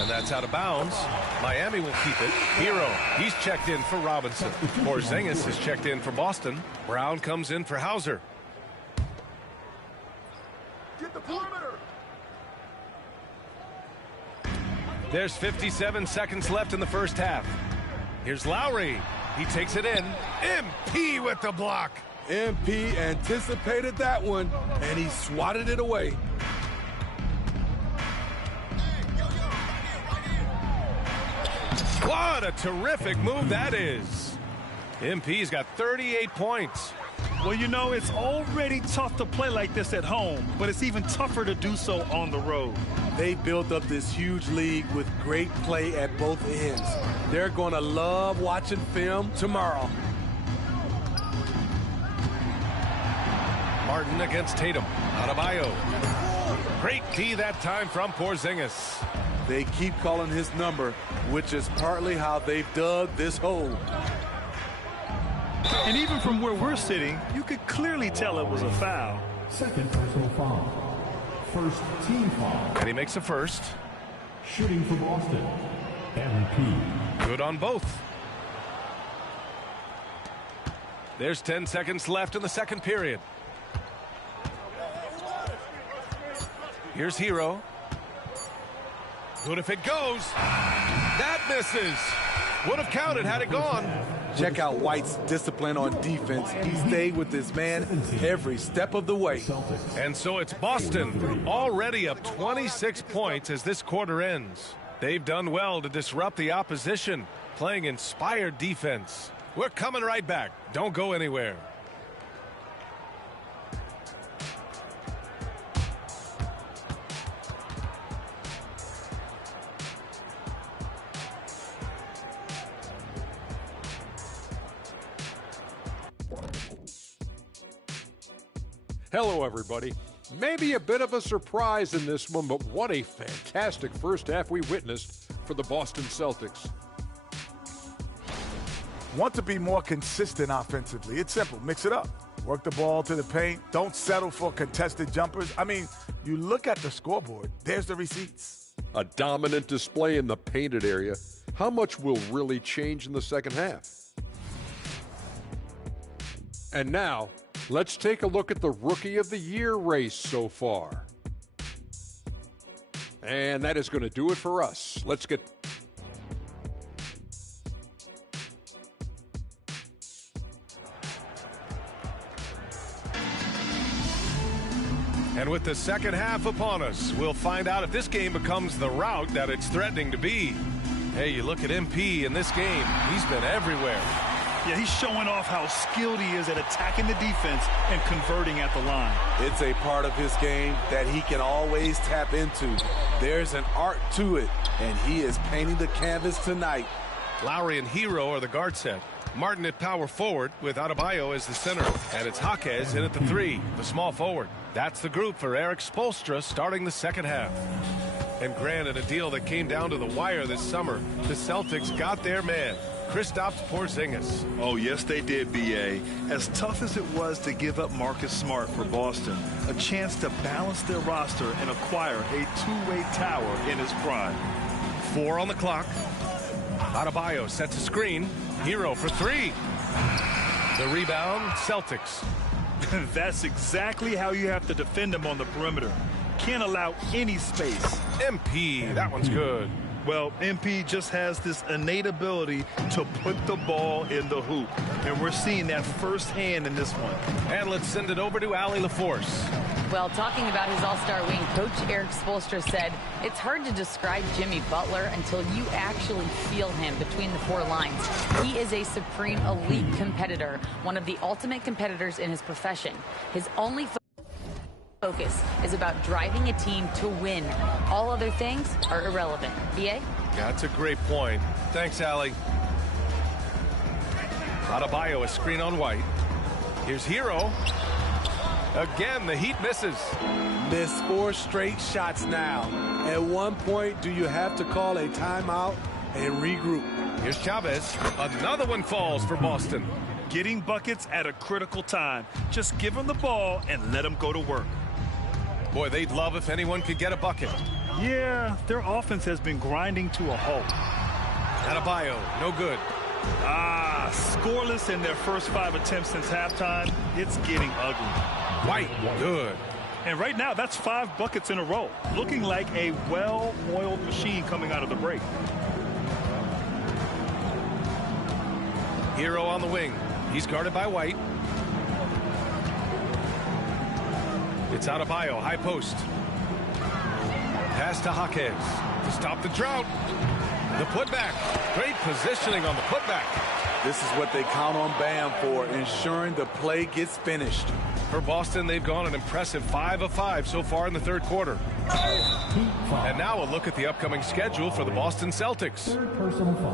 And that's out of bounds. Miami will keep it. Hero, he's checked in for Robinson. Porzingis is checked in for Boston. Brown comes in for Hauser. Get the perimeter. There's 57 seconds left in the first half. Here's Lowry. He takes it in. MP with the block. MP anticipated that one, and he swatted it away. What a terrific move that is. MP's got 38 points. Well, you know, it's already tough to play like this at home, but it's even tougher to do so on the road. They built up this huge league with great play at both ends. They're going to love watching film tomorrow. Martin against Tatum. Adebayo. Great D that time from Porzingis. They keep calling his number, which is partly how they've dug this hole. And even from where we're sitting, you could clearly tell it was a foul. Second personal foul. First team foul. And he makes a first. Shooting for Boston. MP. Good on both. There's 10 seconds left in the second period. Here's Hero. Good if it goes. That misses. Would have counted had it gone. Check out White's discipline on defense. He stayed with his man every step of the way. And so it's Boston already up 26 points as this quarter ends. They've done well to disrupt the opposition, playing inspired defense. We're coming right back. Don't go anywhere. Hello, everybody. Maybe a bit of a surprise in this one, but what a fantastic first half we witnessed for the Boston Celtics. Want to be more consistent offensively. It's simple. Mix it up. Work the ball to the paint. Don't settle for contested jumpers. I mean, you look at the scoreboard. There's the receipts. A dominant display in the painted area. How much will really change in the second half? And now, let's take a look at the Rookie of the Year race so far. And that is going to do it for us. Let's get... And with the second half upon us, we'll find out if this game becomes the rout that it's threatening to be. Hey, you look at MP in this game, he's been everywhere. Yeah, he's showing off how skilled he is at attacking the defense and converting at the line. It's a part of his game that he can always tap into. There's an art to it, and he is painting the canvas tonight. Lowry and Hero are the guard set. Martin at power forward with Adebayo as the center. And it's Jaquez in at the 3, the small forward. That's the group for Erik Spoelstra starting the second half. And granted, a deal that came down to the wire this summer, the Celtics got their man. Kristaps Porzingis. Oh, yes, they did, B.A. As tough as it was to give up Marcus Smart for Boston, a chance to balance their roster and acquire a two-way tower in his prime. 4 on the clock. Adebayo sets a screen. Hero for 3. The rebound, Celtics. That's exactly how you have to defend him on the perimeter. Can't allow any space. MP, that one's good. Well, MP just has this innate ability to put the ball in the hoop. And we're seeing that firsthand in this one. And let's send it over to Allie LaForce. Well, talking about his all-star wing, Coach Eric Spoelstra said, it's hard to describe Jimmy Butler until you actually feel him between the 4 lines. He is a supreme elite competitor, one of the ultimate competitors in his profession. His only focus is about driving a team to win. All other things are irrelevant. B.A.? That's a great point. Thanks, Allie. Adebayo, a screen on White. Here's Hero. Again, the Heat misses. Missed 4 straight shots now. At one point, do you have to call a timeout and regroup? Here's Chavez. Another one falls for Boston. Getting buckets at a critical time. Just give them the ball and let them go to work. Boy, they'd love if anyone could get a bucket. Yeah, their offense has been grinding to a halt. Adebayo, no good. Scoreless in their first 5 attempts since halftime. It's getting ugly. White, good. And right now, that's 5 buckets in a row. Looking like a well-oiled machine coming out of the break. Hero on the wing. He's guarded by White. It's Adebayo, high post. Pass to Jaquez to stop the drought. The putback. Great positioning on the putback. This is what they count on Bam for, ensuring the play gets finished. For Boston, they've gone an impressive 5 of 5 so far in the 3rd quarter. And now a look at the upcoming schedule for the Boston Celtics.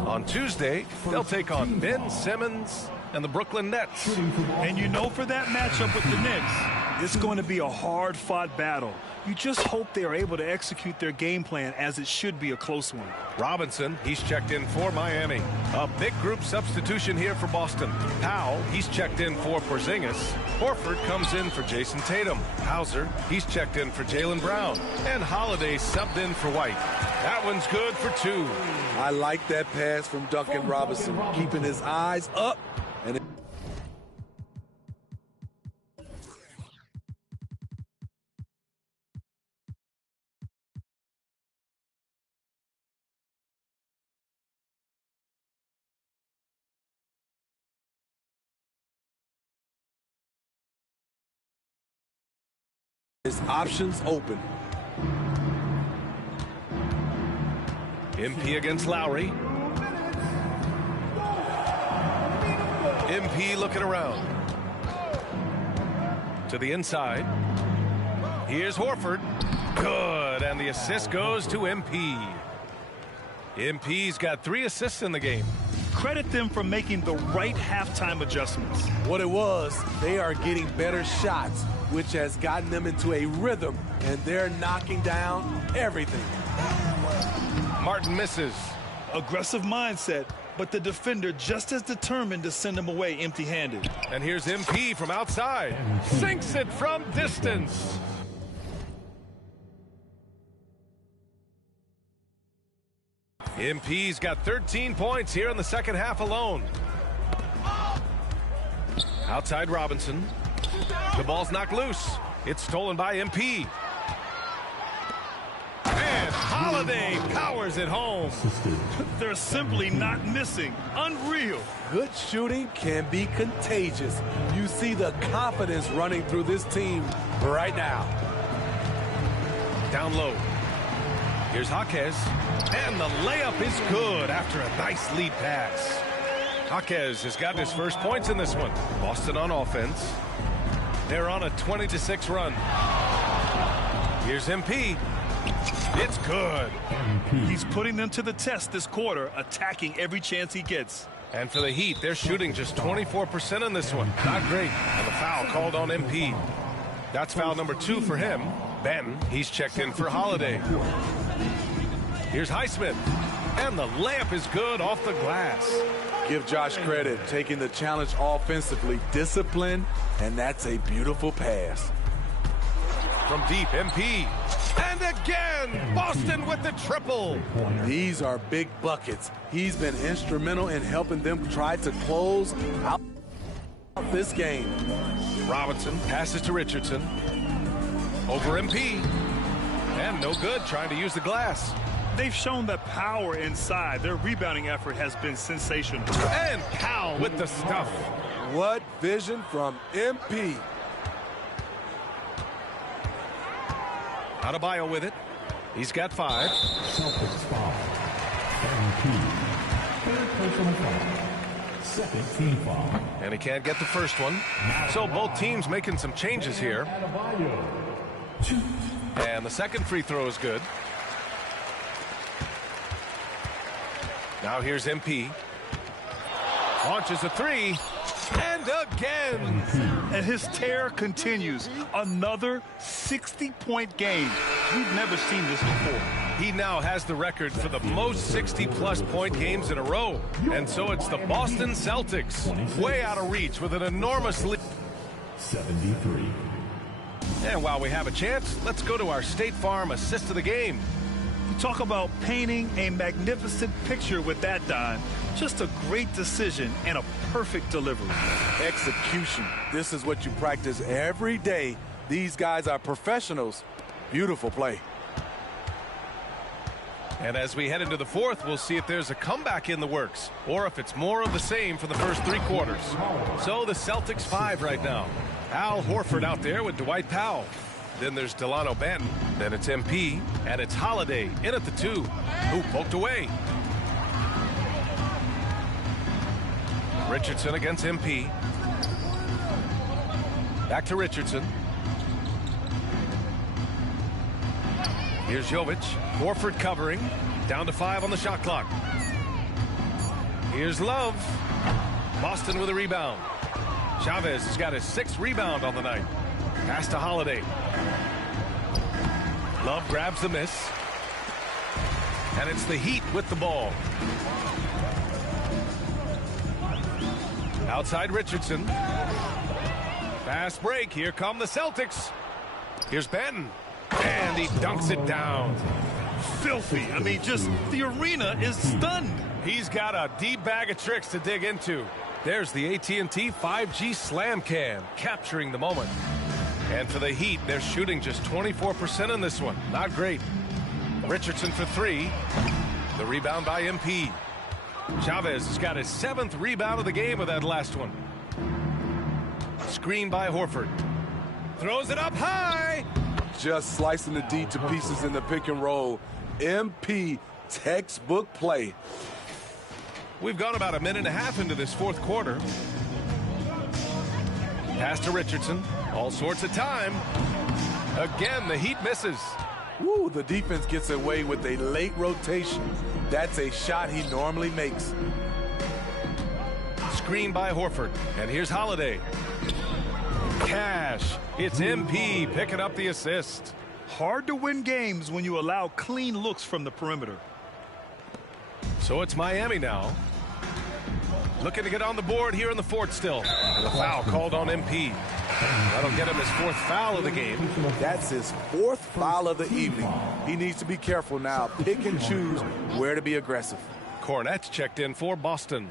On Tuesday, they'll take on Ben Simmons and the Brooklyn Nets. And you know, for that matchup with the Knicks, it's going to be a hard-fought battle. You just hope they are able to execute their game plan, as it should be a close one. Robinson, he's checked in for Miami. A big group substitution here for Boston. Powell, he's checked in for Porzingis. Horford comes in for Jason Tatum. Hauser, he's checked in for Jaylen Brown. And Holiday subbed in for White. That one's good for 2. I like that pass from Duncan Robinson, keeping his eyes up. And his options open. MP against Lowry. MP looking around. To the inside. Here's Horford. Good, and the assist goes to MP. MP's got 3 assists in the game. Credit them for making the right halftime adjustments. What it was, they are getting better shots, which has gotten them into a rhythm, and they're knocking down everything. Martin misses. Aggressive mindset, but the defender just as determined to send him away empty-handed. And here's MP from outside. Sinks it from distance. MP's got 13 points here in the second half alone. Outside Robinson. The ball's knocked loose. It's stolen by MP. And Holiday powers it home. They're simply not missing. Unreal. Good shooting can be contagious. You see the confidence running through this team right now. Down low. Here's Jaquez. And the layup is good after a nice lead pass. Jaquez has gotten his first points in this one. Boston on offense. They're on a 20-6 run. Here's MP. It's good. He's putting them to the test this quarter, attacking every chance he gets. And for the Heat, they're shooting just 24% in this one. Not great. And the foul called on MP. That's foul number 2 for him. Ben, he's checked in for Holiday. Here's Highsmith. And the layup is good off the glass. Give Josh credit, taking the challenge offensively, discipline, and that's a beautiful pass. From deep, MP. And again, Boston with the triple. These are big buckets. He's been instrumental in helping them try to close out this game. Robinson passes to Richardson. Over MP. And no good, trying to use the glass. They've shown that power inside. Their rebounding effort has been sensational. And Powell with the stuff. What vision from MP. Adebayo with it. He's got 5. Celtics foul. MP. Third personal foul. Second team foul. And he can't get the first one. So both teams making some changes here. And the second free throw is good. Now here's MP. Launches a 3. And again. And his tear continues. Another 60-point game. We've never seen this before. He now has the record for the most 60-plus point games in a row. And so it's the Boston Celtics, way out of reach with an enormous lead. 73. And while we have a chance, let's go to our State Farm assist of the game. You talk about painting a magnificent picture with that dime. Just a great decision and a perfect delivery. Execution. This is what you practice every day. These guys are professionals. Beautiful play. And as we head into the fourth, we'll see if there's a comeback in the works or if it's more of the same for the first 3 quarters. So the Celtics 5 right now. Al Horford out there with Dwight Powell. Then there's Delano Banton. Then it's MP. And it's Holiday in at the 2. Who poked away. Richardson against MP. Back to Richardson. Here's Jovic. Horford covering. Down to 5 on the shot clock. Here's Love. Boston with a rebound. Chavez has got his 6th rebound on the night. Pass to Holiday. Love grabs the miss. And it's the Heat with the ball. Outside Richardson. Fast break. Here come the Celtics. Here's Banton. And he dunks it down. Filthy. I mean, just the arena is stunned. He's got a deep bag of tricks to dig into. There's the AT&T 5G Slam Can, capturing the moment. And for the Heat, they're shooting just 24% in this one. Not great. Richardson for 3. The rebound by MP. Chavez has got his 7th rebound of the game with that last one. Screen by Horford. Throws it up high. Just slicing the D to pieces in the pick and roll. MP textbook play. We've gone about a minute and a half into this fourth quarter. Pass to Richardson. All sorts of time. Again, the Heat misses. Woo, the defense gets away with a late rotation. That's a shot he normally makes. Screen by Horford. And here's Holiday. Cash. It's MP picking up the assist. Hard to win games when you allow clean looks from the perimeter. So it's Miami now. Looking to get on the board here in the fourth still. And the foul called on MP. That'll get him his 4th foul of the game. That's his 4th foul of the evening. He needs to be careful now. Pick and choose where to be aggressive. Cornette's checked in for Boston.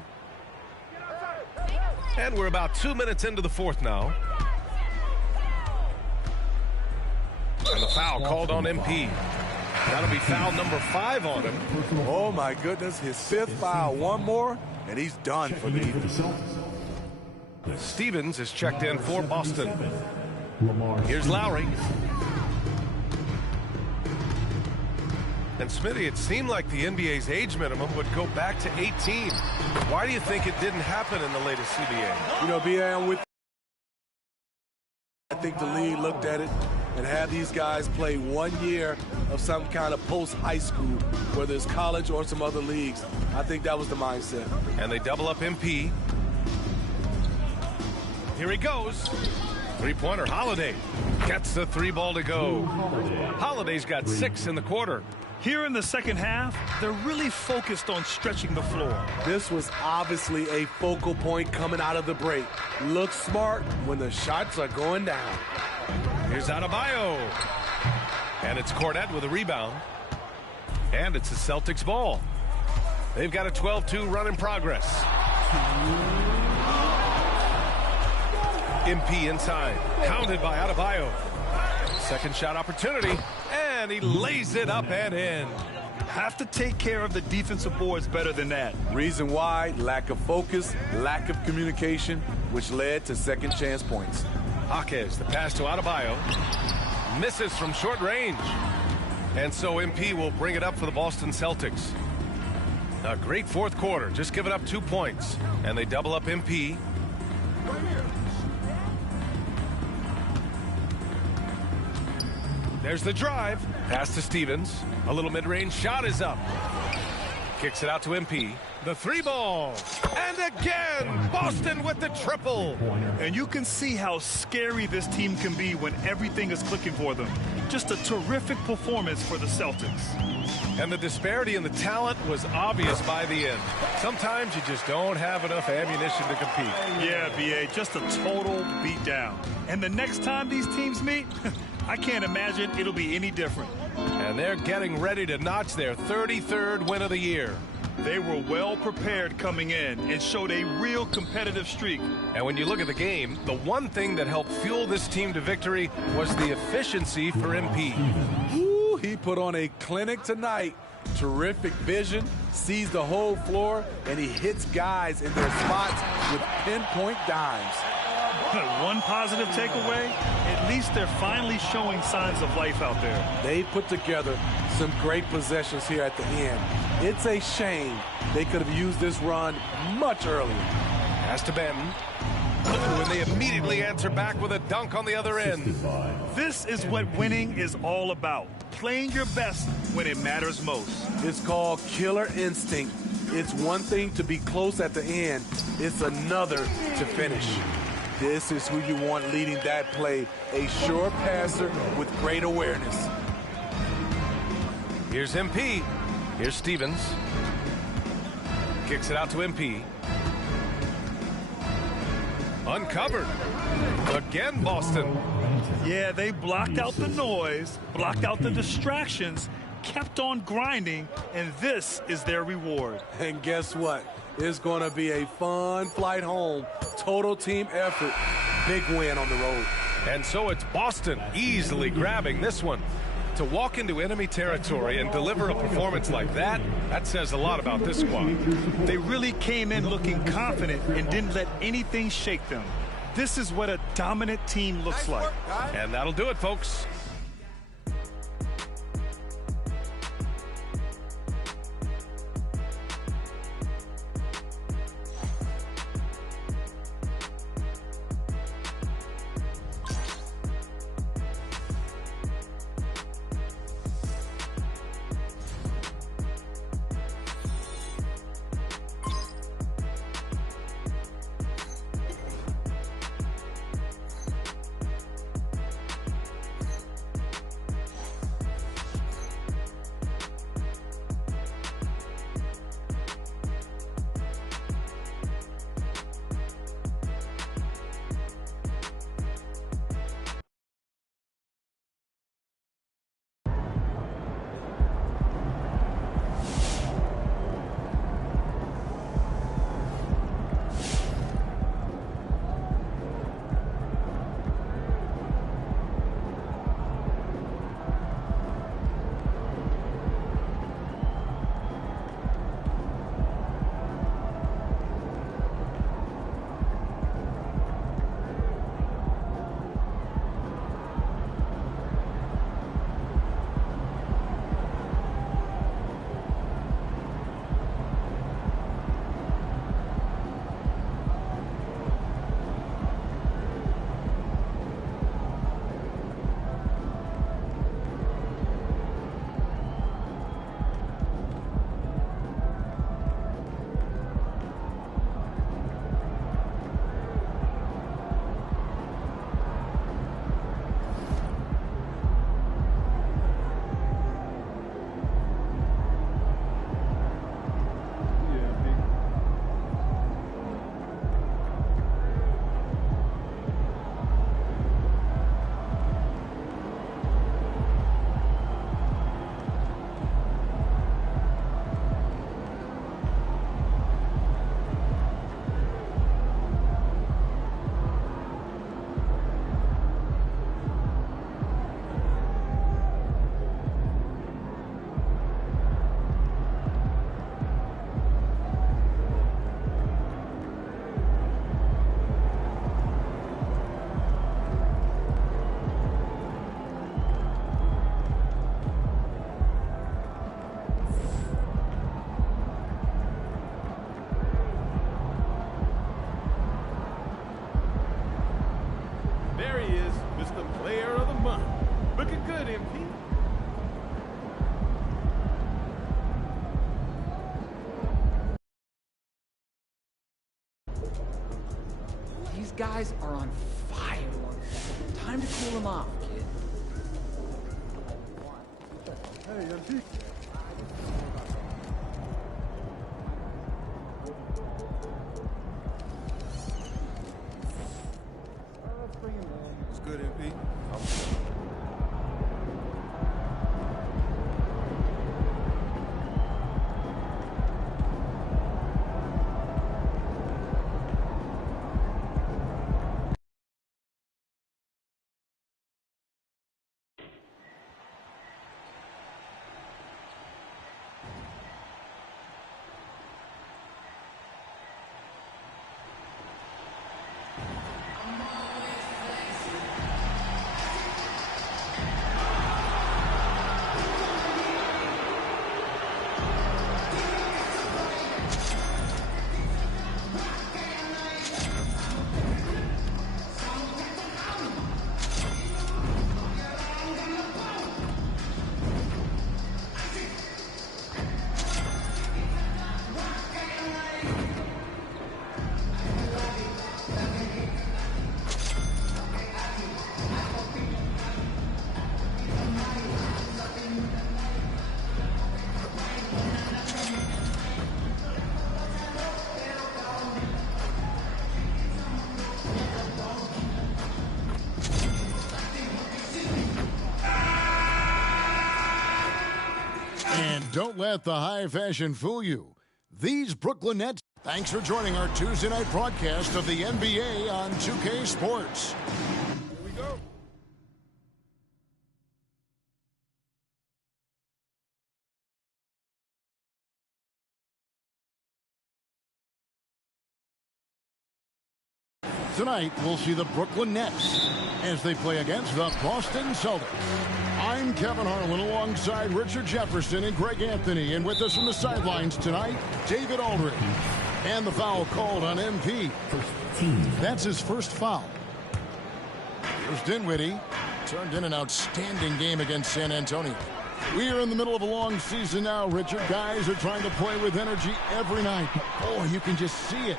And we're about 2 minutes into the fourth now. And the foul called on MP. That'll be foul number 5 on him. Oh my goodness, his 5th foul. One more, and he's done for the evening. Stevens is checked in for Boston. Here's Lowry. And Smitty, it seemed like the NBA's age minimum would go back to 18. Why do you think it didn't happen in the latest CBA? You know, BA, I think the league looked at it and had these guys play 1 year of some kind of post-high school, whether it's college or some other leagues. I think that was the mindset. And they double up MP. Here he goes. Three-pointer, Holiday. Gets the 3 ball to go. Holiday's got 6 in the quarter. Here in the second half, they're really focused on stretching the floor. This was obviously a focal point coming out of the break. Look smart when the shots are going down. Here's Adebayo. And it's Cornette with a rebound. And it's the Celtics ball. They've got a 12-2 run in progress. MP inside. Pounded by Adebayo. Second shot opportunity. And he lays it up and in. Have to take care of the defensive boards better than that. Reason why, lack of focus, lack of communication, which led to second chance points. Jaquez, the pass to Adebayo. Misses from short range. And so MP will bring it up for the Boston Celtics. A great fourth quarter, just giving up 2 points. And they double up MP. There's the drive. Pass to Stevens. A little mid-range shot is up. Kicks it out to MP. The 3-ball. And again, Boston with the triple. And you can see how scary this team can be when everything is clicking for them. Just a terrific performance for the Celtics. And the disparity in the talent was obvious by the end. Sometimes you just don't have enough ammunition to compete. Yeah, B.A., just a total beatdown. And the next time these teams meet, I can't imagine it'll be any different. And they're getting ready to notch their 33rd win of the year. They were well prepared coming in and showed a real competitive streak. And when you look at the game, the one thing that helped fuel this team to victory was the efficiency for MP. Ooh, he put on a clinic tonight. Terrific vision, sees the whole floor, and he hits guys in their spots with pinpoint dimes. One positive takeaway, at least they're finally showing signs of life out there. They put together some great possessions here at the end. It's a shame they could have used this run much earlier. Pass to Benton. And they immediately answer back with a dunk on the other end. This is what winning is all about. Playing your best when it matters most. It's called killer instinct. It's one thing to be close at the end. It's another to finish. This is who you want leading that play. A sure passer with great awareness. Here's MP. Here's Stevens. Kicks it out to MP. Uncovered. Again, Boston. Yeah, they blocked out the noise, blocked out the distractions, kept on grinding, and this is their reward. And guess what? It's going to be a fun flight home. Total team effort. Big win on the road. And so it's Boston easily grabbing this one. To walk into enemy territory and deliver a performance like that, that says a lot about this squad. They really came in looking confident and didn't let anything shake them. This is what a dominant team looks like. And that'll do it, folks. Player of the Month. Looking good, MP. These guys are on fire. Time to cool them off, kid. Hey, MP. It's good, MP. And don't let the high fashion fool you. These Brooklyn Nets. Thanks for joining our Tuesday night broadcast of the NBA on 2K Sports. Here we go. Tonight, we'll see the Brooklyn Nets as they play against the Boston Celtics. I'm Kevin Harlan alongside Richard Jefferson and Greg Anthony. And with us from the sidelines tonight, David Aldridge. And the foul called on MP. That's his first foul. Here's Dinwiddie. Turned in an outstanding game against San Antonio. We are in the middle of a long season now, Richard. Guys are trying to play with energy every night. Oh, you can just see it.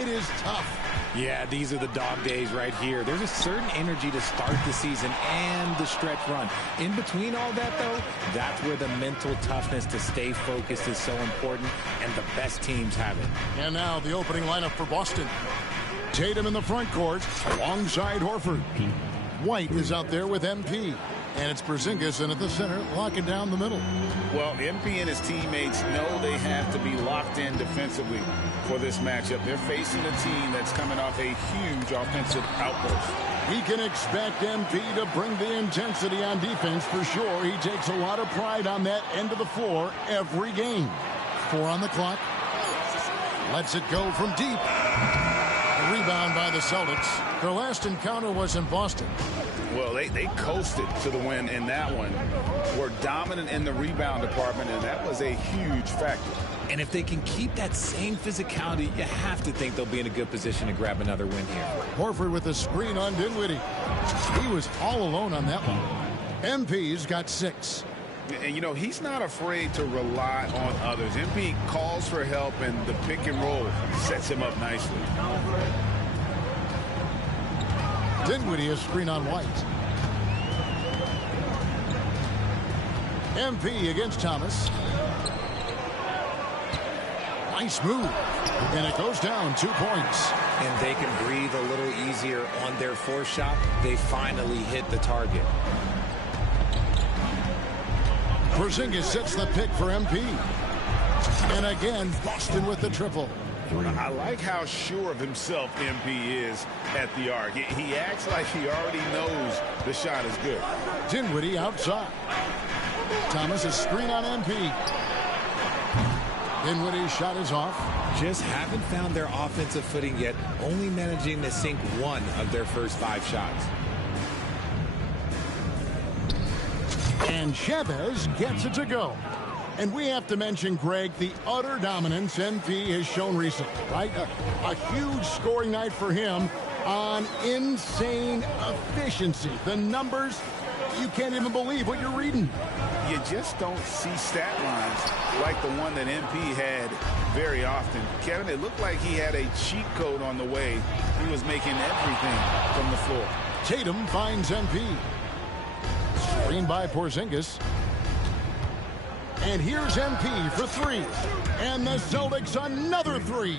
It is tough. Yeah, these are the dog days right here. There's a certain energy to start the season and the stretch run. In between all that, though, that's where the mental toughness to stay focused is so important, and the best teams have it. And now the opening lineup for Boston. Tatum in the front court alongside Horford. White is out there with MP. And it's Porzingis in at the center, locking down the middle. Well, MP and his teammates know they have to be locked in defensively for this matchup. They're facing a team that's coming off a huge offensive outburst. We can expect MP to bring the intensity on defense for sure. He takes a lot of pride on that end of the floor every game. 4 on the clock. Lets it go from deep. A rebound by the Celtics. Their last encounter was in Boston. Well, they coasted to the win in that one. Were dominant in the rebound department, and that was a huge factor. And if they can keep that same physicality, you have to think they'll be in a good position to grab another win here. Horford with a screen on Dinwiddie. He was all alone on that one. MP's got 6. And, you know, he's not afraid to rely on others. MP calls for help, and the pick and roll sets him up nicely. Dinwiddie a screen on White. MP against Thomas. Nice move. And it goes down 2 points. And they can breathe a little easier on their 4th shot. They finally hit the target. Porzingis sets the pick for MP. And again, Boston with the triple. I like how sure of himself MP is at the arc. He acts like he already knows the shot is good. Dinwiddie outside. Thomas a screen on MP. Dinwiddie's shot is off. Just haven't found their offensive footing yet, only managing to sink 1 of their first 5 shots. And Chavez gets it to go. And we have to mention, Greg, the utter dominance MP has shown recently, right? A huge scoring night for him. on insane efficiency. The numbers, you can't even believe what you're reading. You just don't see stat lines like the one that MP had very often. Kevin, it looked like he had a cheat code on the way. He was making everything from the floor. Tatum finds MP. Screen by Porzingis. And here's MP for three. And the Celtics another three.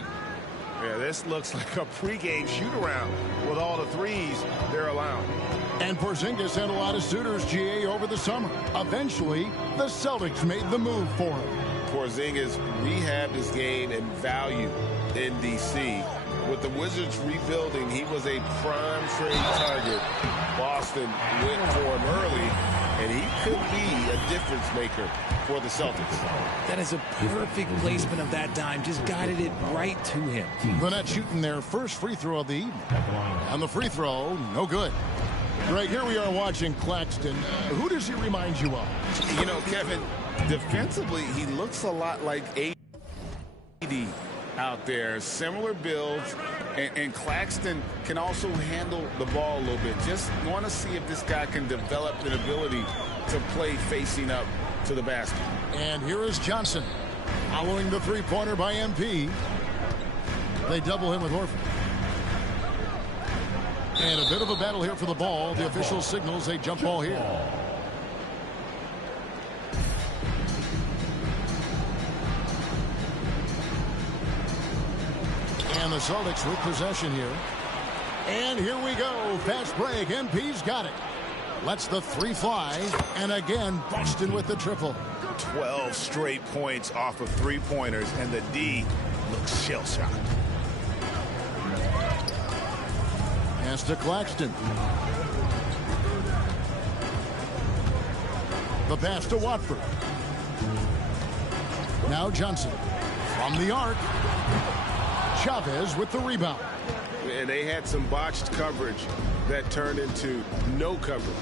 Yeah, this looks like a pregame shoot-around with all the threes they're allowing. And Porzingis had a lot of suitors, GA, over the summer. Eventually, the Celtics made the move for him. Porzingis rehabbed his game and value in D.C. With the Wizards rebuilding, he was a prime trade target. Boston went for him early, and he could be a difference maker for the Celtics. That is a perfect placement of that dime. Just guided it right to him. The Nets shooting their first free throw of the evening. And the free throw, no good. Greg, here we are watching Claxton. Who does he remind you of? You know, Kevin, defensively, he looks a lot like AD out there. Similar builds, and Claxton can also handle the ball a little bit. Just want to see if this guy can develop an ability to play facing up to the basket. And here is Johnson following the three-pointer by MP. They double him with Horford. And a bit of a battle here for the ball. The official signals a jump ball here. And the Celtics with possession here. And here we go. Fast break. MP's got it. Lets the three fly. And again, Boston with the triple. 12 straight points off of three-pointers, and the D looks shell-shocked. Pass to Claxton. The pass to Watford. Now Johnson from the arc. Chavez with the rebound. And they had some botched coverage that turned into no coverage.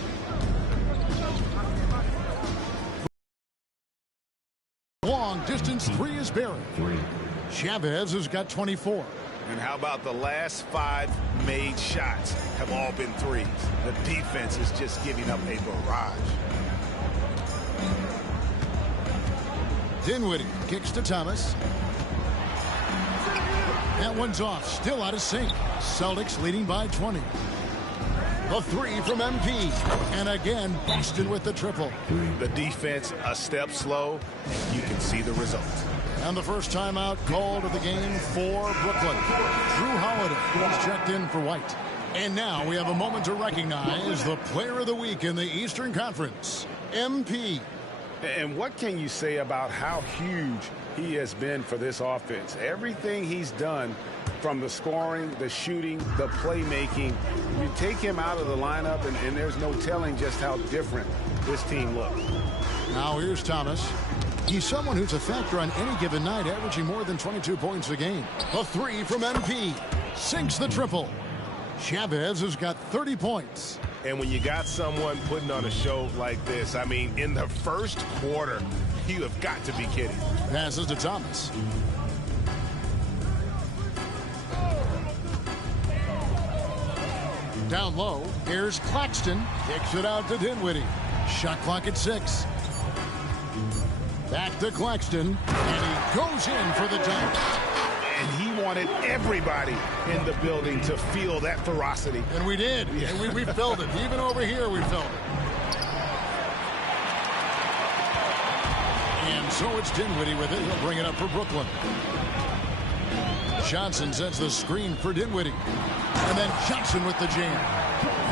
Long distance three is buried. Chavez has got 24. And how about the last 5 made shots have all been threes? The defense is just giving up a barrage. Dinwiddie kicks to Thomas. That one's off. Still out of sync. Celtics leading by 20. A three from MP. And again, Boston with the triple. The defense a step slow. You can see the result. And the first timeout called of the game for Brooklyn. Drew Holiday was checked in for White. And now we have a moment to recognize the player of the week in the Eastern Conference, MP. And what can you say about how huge he has been for this offense? Everything he's done, from the scoring, the shooting, the playmaking, you take him out of the lineup, and there's no telling just how different this team looks. Now here's Thomas. He's someone who's a factor on any given night, averaging more than 22 points a game. A three from MP. Sinks the triple. Chavez has got 30 points. And when you got someone putting on a show like this, I mean, in the first quarter, you have got to be kidding. Passes to Thomas. Down low, here's Claxton. Kicks it out to Dinwiddie. Shot clock at 6. Back to Claxton, and he goes in for the dunk. And he wanted everybody in the building to feel that ferocity. And we did. Yeah. And we felt it. Even over here, we felt it. And so it's Dinwiddie with it. He'll bring it up for Brooklyn. Johnson sets the screen for Dinwiddie. And then Johnson with the jam.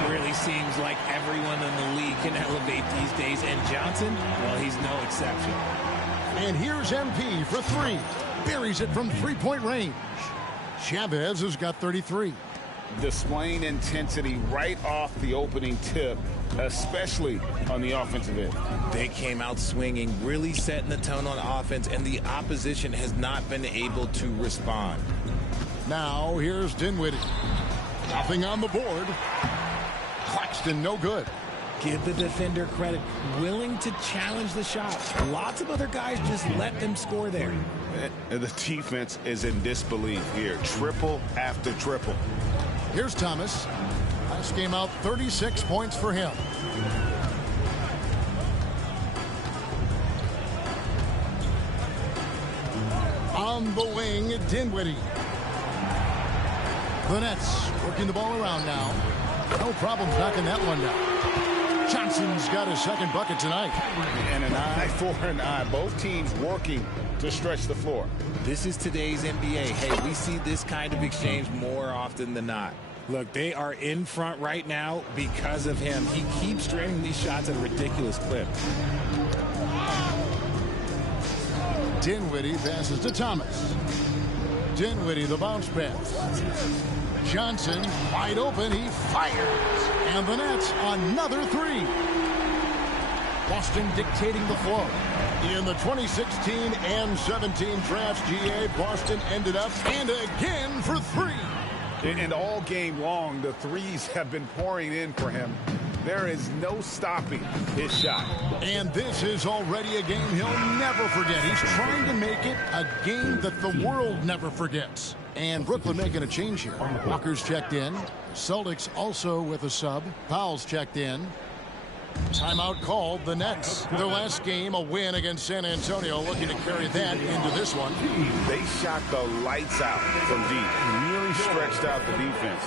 It really seems like everyone in the league can elevate these days. And Johnson, well, he's no exception. And here's MP for three. Buries it from three-point range. Chavez has got 33. Displaying intensity right off the opening tip, especially on the offensive end. They came out swinging, really setting the tone on offense, and the opposition has not been able to respond. Now here's Dinwiddie. Nothing on the board. Claxton no good. Give the defender credit. Willing to challenge the shot. Lots of other guys just let them score there. And the defense is in disbelief here. Triple after triple. Here's Thomas. Last game out, 36 points for him. On the wing, Dinwiddie. The Nets working the ball around now. No problems knocking that one down. Johnson's got his second bucket tonight. And an eye for an eye. Both teams working to stretch the floor. This is today's NBA. Hey, we see this kind of exchange more often than not. Look, they are in front right now because of him. He keeps draining these shots at a ridiculous clip. Dinwiddie passes to Thomas. Dinwiddie, the bounce pass. Johnson, wide open, he fires. And the Nets, another three. Boston dictating the flow. In the 2016 and 17 drafts, GA, Boston ended up and again for three. And all game long, the threes have been pouring in for him. There is no stopping his shot. And this is already a game he'll never forget. He's trying to make it a game that the world never forgets. And Brooklyn making a change here. Walker's checked in. Celtics also with a sub. Powell's checked in. Timeout called. The Nets, their last game, a win against San Antonio, looking to carry that into this one. They shot the lights out from deep. Really stretched out the defense.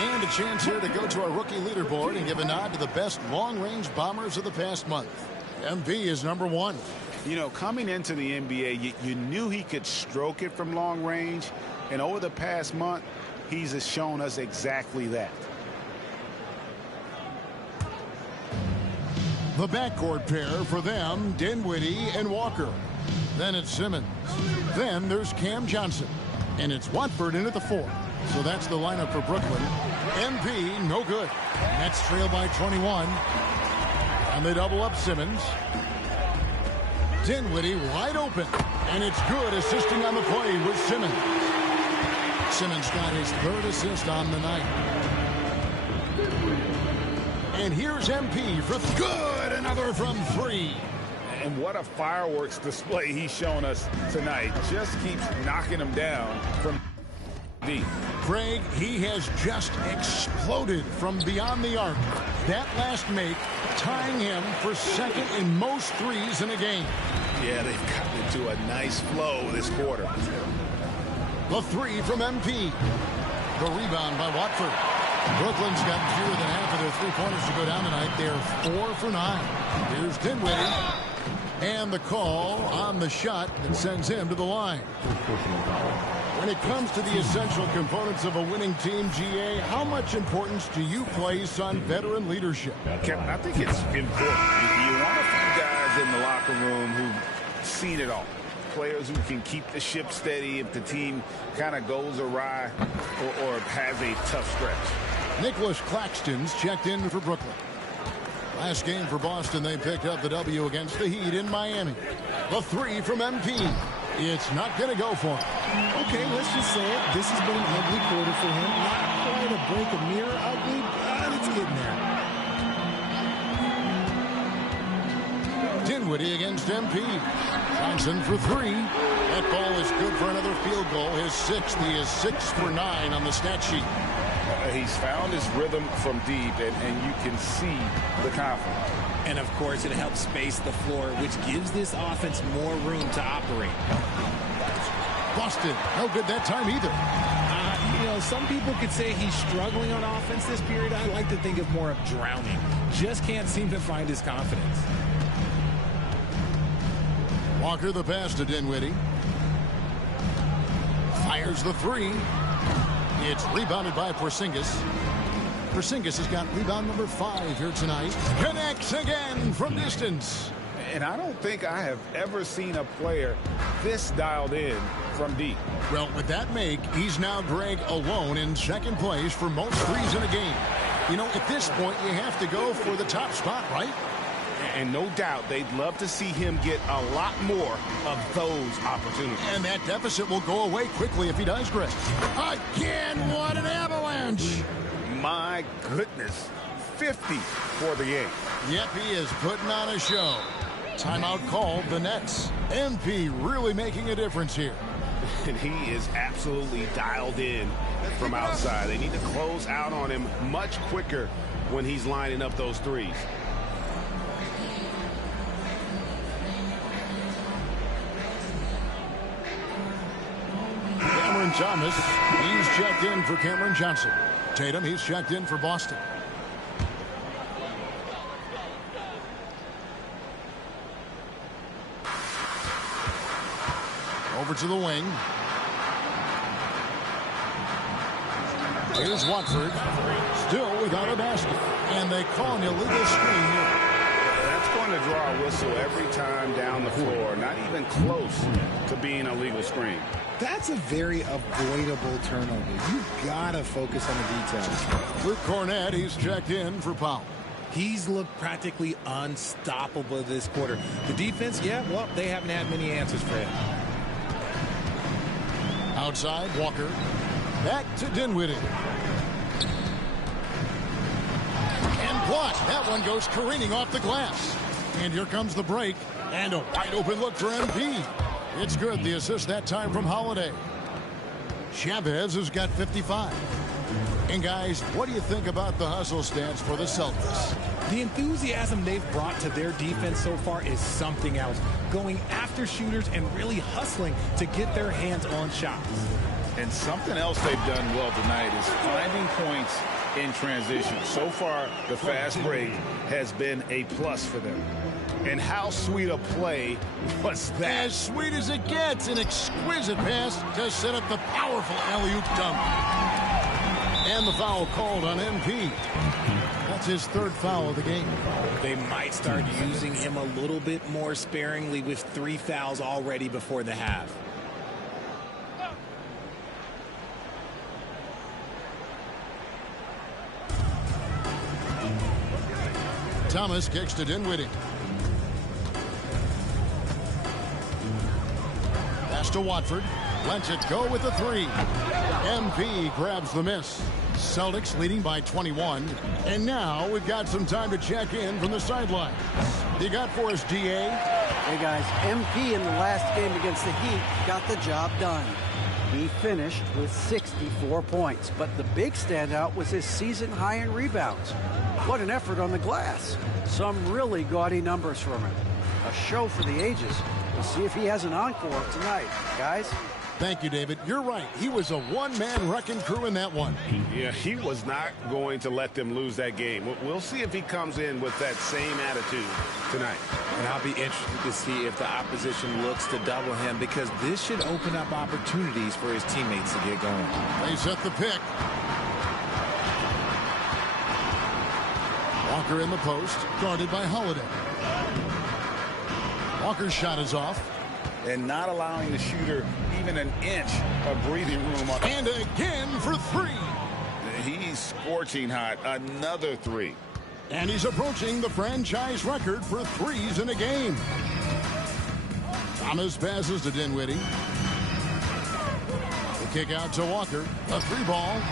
And a chance here to go to our rookie leaderboard and give a nod to the best long-range bombers of the past month. MV is number one. You know, coming into the NBA, you knew he could stroke it from long range. And over the past month, he's shown us exactly that. The backcourt pair for them, Dinwiddie and Walker. Then it's Simmons. Then there's Cam Johnson. And it's Watford in at the 4. So that's the lineup for Brooklyn. MV, no good. Nets trail by 21. And they double up Simmons. Dinwiddie wide open. And it's good, assisting on the play with Simmons. Simmons got his third assist on the night. And here's MP for good. Another from three. And what a fireworks display he's shown us tonight. Just keeps knocking him down from deep. Craig, he has just exploded from beyond the arc. That last make tying him for second in most threes in a game. Yeah, they've gotten into a nice flow this quarter. The three from MP. The rebound by Watford. Brooklyn's got fewer than half of their three-pointers to go down tonight. They're 4 for 9. Here's Dinwiddie. And the call on the shot that sends him to the line. When it comes to the essential components of a winning team, GA, how much importance do you place on veteran leadership? Kevin, I think it's important. You want a few guys in the locker room who've seen it all. Players who can keep the ship steady if the team kind of goes awry or has a tough stretch. Nicholas Claxton's checked in for Brooklyn. Last game for Boston, they picked up the W against the Heat in Miami. The three from MP. It's not going to go for him. Okay, let's just say it. This has been an ugly quarter for him. Not quite a break of mirror ugly, but it's getting there. Dinwiddie against MP. Johnson for three. That ball is good for another field goal. His sixth. He is 6 for 9 on the stat sheet. He's found his rhythm from deep, and you can see the confidence. And, of course, it helps space the floor, which gives this offense more room to operate. Boston, no good that time either. You know, some people could say he's struggling on offense this period. I like to think of more of drowning. Just can't seem to find his confidence. Walker the pass to Dinwiddie. Fires the three. It's rebounded by Porzingis. Porzingis has got rebound number 5 here tonight. Connects again from distance. And I don't think I have ever seen a player this dialed in from deep. Well, with that make, he's now, Greg, alone in second place for most threes in a game. You know, at this point, you have to go for the top spot, right? And no doubt they'd love to see him get a lot more of those opportunities. And that deficit will go away quickly if he does, Greg. Again, what an avalanche! My goodness. 50 for the game. Yep, he is putting on a show. Timeout called the Nets. MP really making a difference here. And he is absolutely dialed in from outside. They need to close out on him much quicker when he's lining up those threes. Cameron Thomas, he's checked in for Cameron Johnson. Tatum, he's checked in for Boston. Over to the wing. Here's Watford, still without a basket. And they call an illegal screen here. That's going to draw a whistle every time down the floor. Not even close to being a legal screen. That's a very avoidable turnover. You've got to focus on the details. Luke Cornett, he's checked in for Powell. He's looked practically unstoppable this quarter. The defense, yeah, well, they haven't had many answers for him. Outside, Walker. Back to Dinwiddie. And blocked. That one goes careening off the glass. And here comes the break. And a wide open look for MP. It's good. The assist that time from Holiday. Chavez has got 55. And guys, what do you think about the hustle stats for the Celtics? The enthusiasm they've brought to their defense so far is something else. Going after shooters and really hustling to get their hands on shots. And something else they've done well tonight is finding points in transition. So far, the fast break has been a plus for them. And how sweet a play was that? As sweet as it gets. An exquisite pass to set up the powerful alley-oop dunk. And the foul called on MP. That's his third foul of the game. They might start using him a little bit more sparingly with 3 fouls already before the half. Thomas kicks to Dinwiddie. Pass to Watford. Lets it go with a 3. MP grabs the miss. Celtics leading by 21. And now we've got some time to check in from the sideline. You got for us, DA? Hey, guys. MP in the last game against the Heat got the job done. He finished with 64 points. But the big standout was his season high in rebounds. What an effort on the glass. Some really gaudy numbers from him. A show for the ages. We'll see if he has an encore tonight. Guys? Thank you, David. You're right. He was a one-man wrecking crew in that one. Yeah, he was not going to let them lose that game. We'll see if he comes in with that same attitude tonight. And I'll be interested to see if the opposition looks to double him, because this should open up opportunities for his teammates to get going. They set the pick. Walker in the post, guarded by Holiday. Walker's shot is off. And not allowing the shooter even an inch of breathing room. And again for 3. He's scorching hot. Another 3. And he's approaching the franchise record for threes in a game. Thomas passes to Dinwiddie. The kick out to Walker. A 3-ball.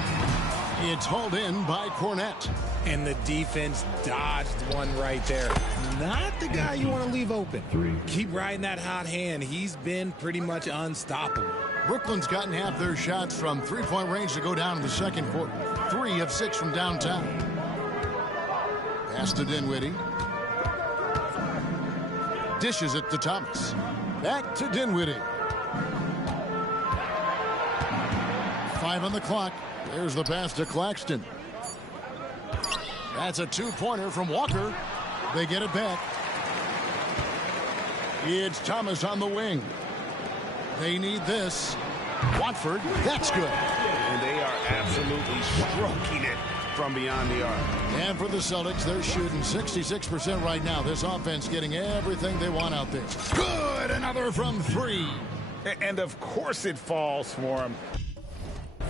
It's hauled in by Cornett. And the defense dodged one right there. Not the guy you want to leave open. Keep riding that hot hand. He's been pretty much unstoppable. Brooklyn's gotten half their shots from three-point range to go down in the second quarter. 3 of 6 from downtown. Pass to Dinwiddie. Dishes it to Thomas. Back to Dinwiddie. 5 on the clock. There's the pass to Claxton. That's a 2-pointer from Walker. They get it back. It's Thomas on the wing. They need this. Watford, that's good. And they are absolutely stroking it from beyond the arc. And for the Celtics, they're shooting 66% right now. This offense getting everything they want out there. Good, another from 3. And of course it falls for him.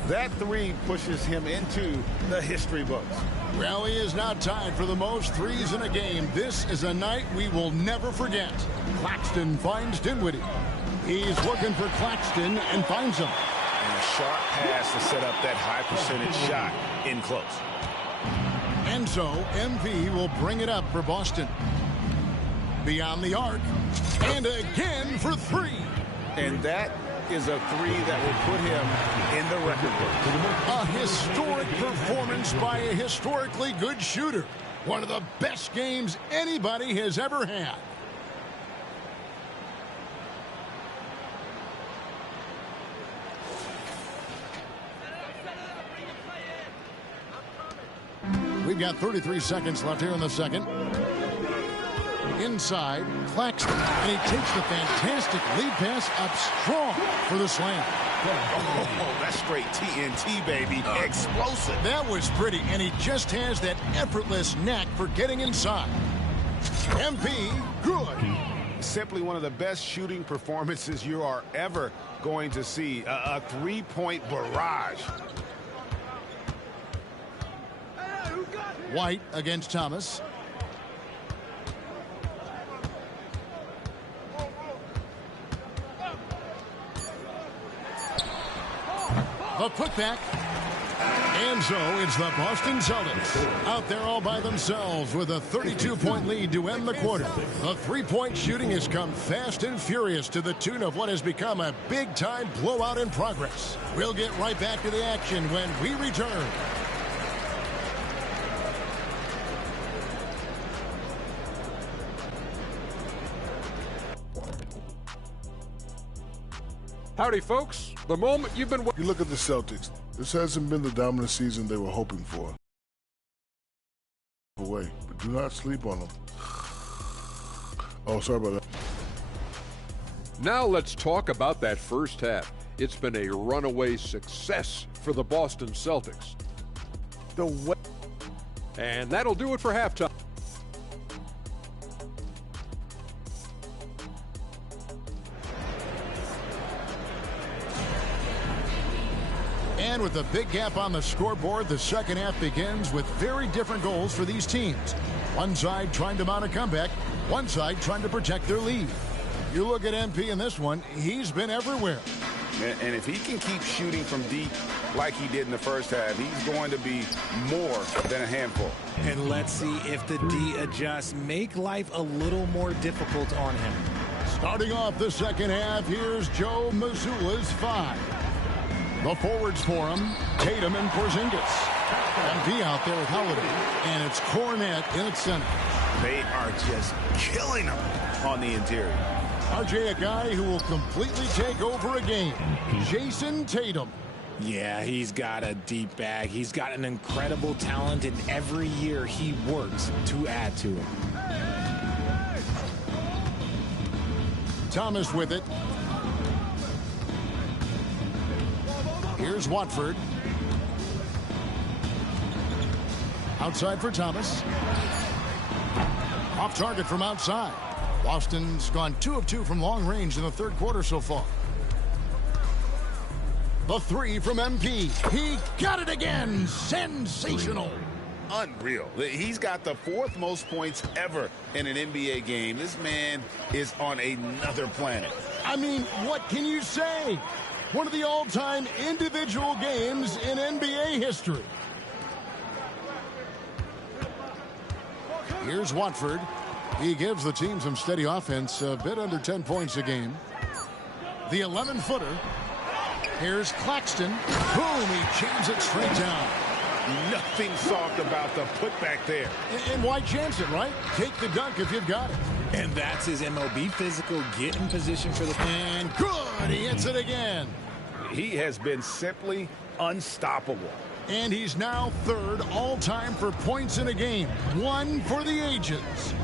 That 3 pushes him into the history books. Well, he is now tied for the most threes in a game. This is a night we will never forget. Claxton finds Dinwiddie. He's looking for Claxton and finds him. And a sharp pass to set up that high percentage shot in close. And so MP will bring it up for Boston. Beyond the arc. And again for three. And that is a three that will put him in the record book. A historic performance by a historically good shooter. One of the best games anybody has ever had. We've got 33 seconds left here in the second. Inside, Claxton, and he takes the fantastic lead pass up strong for the slam. Oh, that's straight TNT, baby. Explosive. That was pretty, and he just has that effortless knack for getting inside. MP, good. Simply one of the best shooting performances you are ever going to see. A three-point barrage. White against Thomas. The putback. And so it's the Boston Celtics out there all by themselves with a 32-point lead to end the quarter. The three-point shooting has come fast and furious to the tune of what has become a big-time blowout in progress. We'll get right back to the action when we return. Howdy, folks. The moment you've been waiting. You look at the Celtics. This hasn't been the dominant season they were hoping for. Away, but do not sleep on them. Oh, sorry about that. Now let's talk about that first half. It's been a runaway success for the Boston Celtics. And that'll do it for halftime. And with a big gap on the scoreboard, the second half begins with very different goals for these teams. One side trying to mount a comeback, one side trying to protect their lead. You look at MP in this one, he's been everywhere. And if he can keep shooting from deep like he did in the first half, he's going to be more than a handful. And let's see if the D adjusts, make life a little more difficult on him. Starting off the second half, here's Joe Mazzulla's 5. The forwards for him, Tatum and Porzingis. MP out there with Holiday, and it's Cornette in its center. They are just killing him on the interior. RJ, a guy who will completely take over a game. Jason Tatum. Yeah, he's got a deep bag. He's got an incredible talent, and every year he works to add to it. Thomas with it. Here's Watford. Outside for Thomas. Off target from outside. Boston's gone 2 of 2 from long range in the third quarter so far. The 3 from MP. He got it again. Sensational. Unreal. He's got the 4th most points ever in an NBA game. This man is on another planet. I mean, what can you say? One of the all-time individual games in NBA history. Here's Watford. He gives the team some steady offense, a bit under 10 points a game. The 11-footer. Here's Claxton. Boom, he jams it straight down. Nothing soft about the putback there. And why chance it, right? Take the dunk if you've got it. And that's his MLB physical. Get in position for the... And good, he hits it again. He has been simply unstoppable. And he's now 3rd all-time for points in a game. 1 for the ages.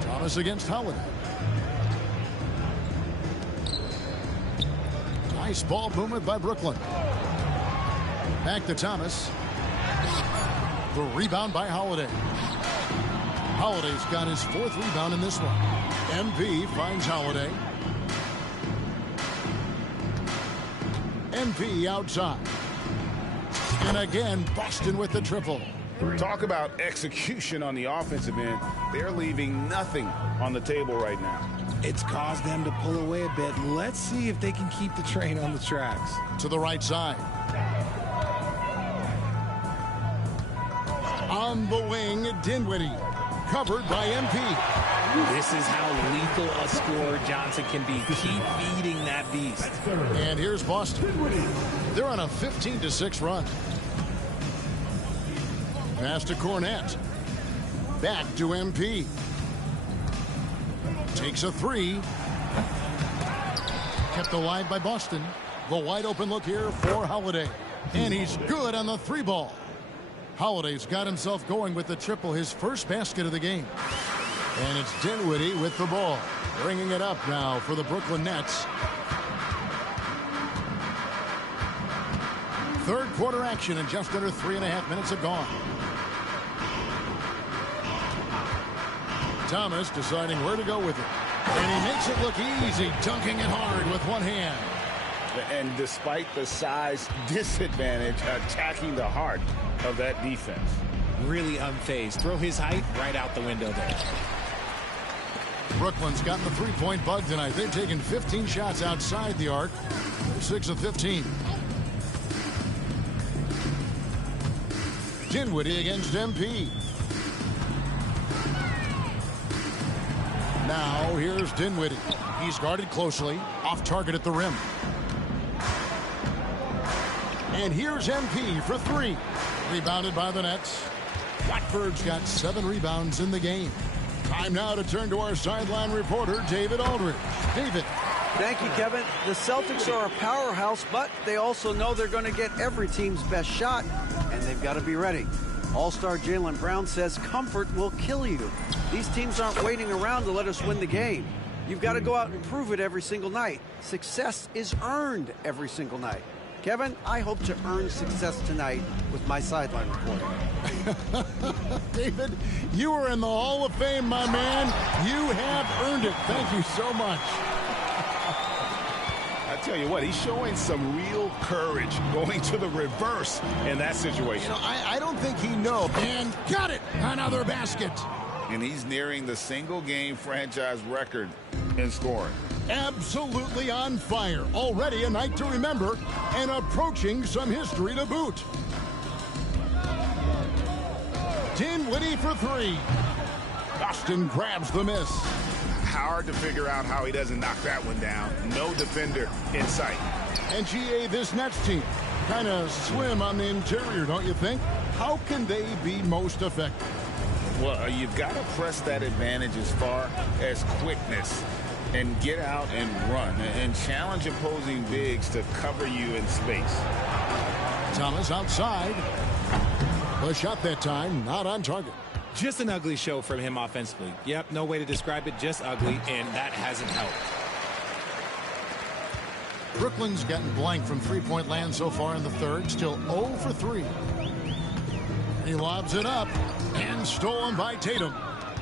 Thomas against Holiday. Nice ball movement by Brooklyn. Back to Thomas. The rebound by Holiday. Holiday's got his 4th rebound in this one. MP finds Holiday. MP outside. And again, Boston with the triple. Talk about execution on the offensive end. They're leaving nothing on the table right now. It's caused them to pull away a bit. Let's see if they can keep the train on the tracks. To the right side. On the wing, Dinwiddie. Covered by MP. This is how lethal a scorer Johnson can be. Keep feeding that beast. And here's Boston. They're on a 15-6 run. Pass to Cornette. Back to MP. Takes a three. Kept alive by Boston. The wide open look here for Holiday. And he's good on the three ball. Holiday's got himself going with the triple, his first basket of the game. And it's Dinwiddie with the ball. Bringing it up now for the Brooklyn Nets. Third quarter action and just under 3.5 minutes have gone. Thomas deciding where to go with it. And he makes it look easy, dunking it hard with one hand. And despite the size disadvantage, attacking the heart of that defense. Really unfazed. Throw his height right out the window there. Brooklyn's gotten the three-point bug tonight. They've taken 15 shots outside the arc. They're 6 of 15. Dinwiddie against MP. Now here's Dinwiddie. He's guarded closely. Off target at the rim. And here's MP for three. Rebounded by the Nets. Watford's got 7 rebounds in the game. Time now to turn to our sideline reporter, David Aldridge. David. Thank you, Kevin. The Celtics are a powerhouse, but they also know they're going to get every team's best shot, and they've got to be ready. All-star Jaylen Brown says comfort will kill you. These teams aren't waiting around to let us win the game. You've got to go out and prove it every single night. Success is earned every single night. Kevin, I hope to earn success tonight with my sideline reporting. David, you are in the Hall of Fame, my man. You have earned it. Thank you so much. I tell you what, he's showing some real courage going to the reverse in that situation. You know, I don't think he knows. And got it. Another basket. And he's nearing the single-game franchise record in scoring. Absolutely on fire. Already a night to remember and approaching some history to boot. Dinwiddie for three. Boston grabs the miss. Hard to figure out how he doesn't knock that one down. No defender in sight. And GA, this Nets team kind of slim on the interior, don't you think? How can they be most effective? Well, you've got to press that advantage as far as quickness and get out and run and challenge opposing bigs to cover you in space. Thomas outside. The shot that time, not on target. Just an ugly show from him offensively. Yep, no way to describe it, just ugly, and that hasn't helped. Brooklyn's gotten blank from three-point land so far in the third, still 0 for 3. He lobs it up and stolen by Tatum.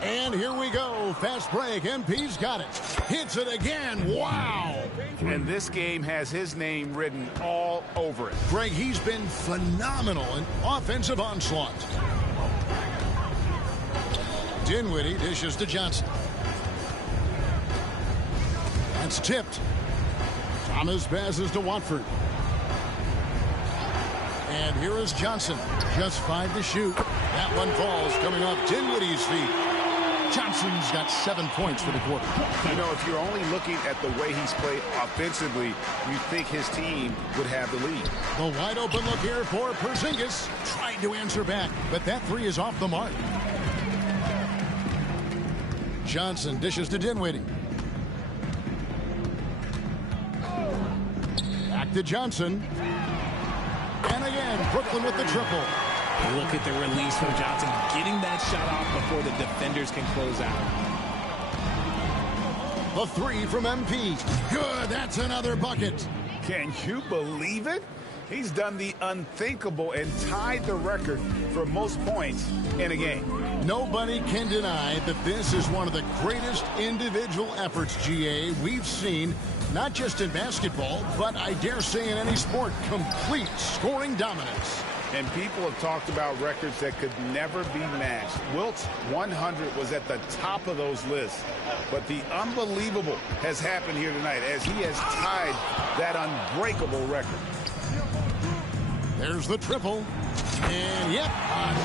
And here we go. Fast break. MP's got it. Hits it again. Wow. And this game has his name written all over it. Greg, he's been phenomenal in offensive onslaught. Dinwiddie dishes to Johnson. That's tipped. Thomas passes to Watford. And here is Johnson. Just 5 to shoot. That one falls coming off Dinwiddie's feet. Johnson's got 7 points for the quarter. You know, if you're only looking at the way he's played offensively, you think his team would have the lead. The wide open look here for Porzingis. Trying to answer back, but that three is off the mark. Johnson dishes to Dinwiddie. Back to Johnson. And again, Brooklyn with the triple. Look at the release from Johnson, getting that shot off before the defenders can close out. The three from MP. Good, that's another bucket. Can you believe it? He's done the unthinkable and tied the record for most points in a game. Nobody can deny that this is one of the greatest individual efforts, GA, we've seen, not just in basketball, but I dare say in any sport. Complete scoring dominance. And people have talked about records that could never be matched. Wilt's 100 was at the top of those lists. But the unbelievable has happened here tonight as he has tied that unbreakable record. There's the triple. And, yep,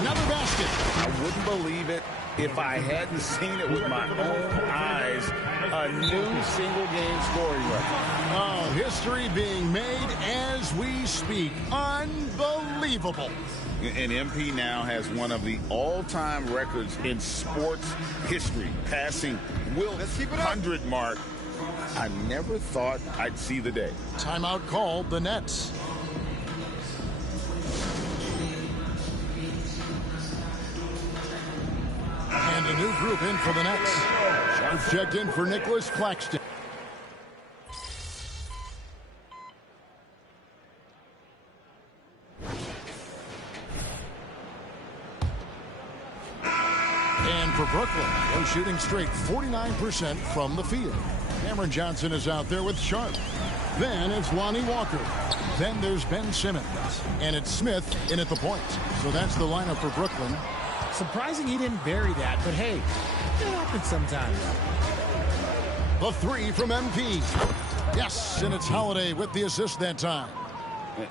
another basket. I wouldn't believe it if I hadn't seen it with my own eyes. A new single-game scoring record. Oh, history being made as we speak. Unbelievable. And MP now has one of the all-time records in sports history, passing Wilt's 100 mark. I never thought I'd see the day. Timeout called the Nets. And a new group in for the Nets. Sharp checked in for Nicholas Claxton. And for Brooklyn, they're shooting straight 49% from the field. Cameron Johnson is out there with Sharp. Then it's Lonnie Walker. Then there's Ben Simmons. And it's Smith in at the point. So that's the lineup for Brooklyn. Surprising he didn't bury that, but hey, it happens sometimes. The three from MP. Yes, and it's Holiday with the assist that time.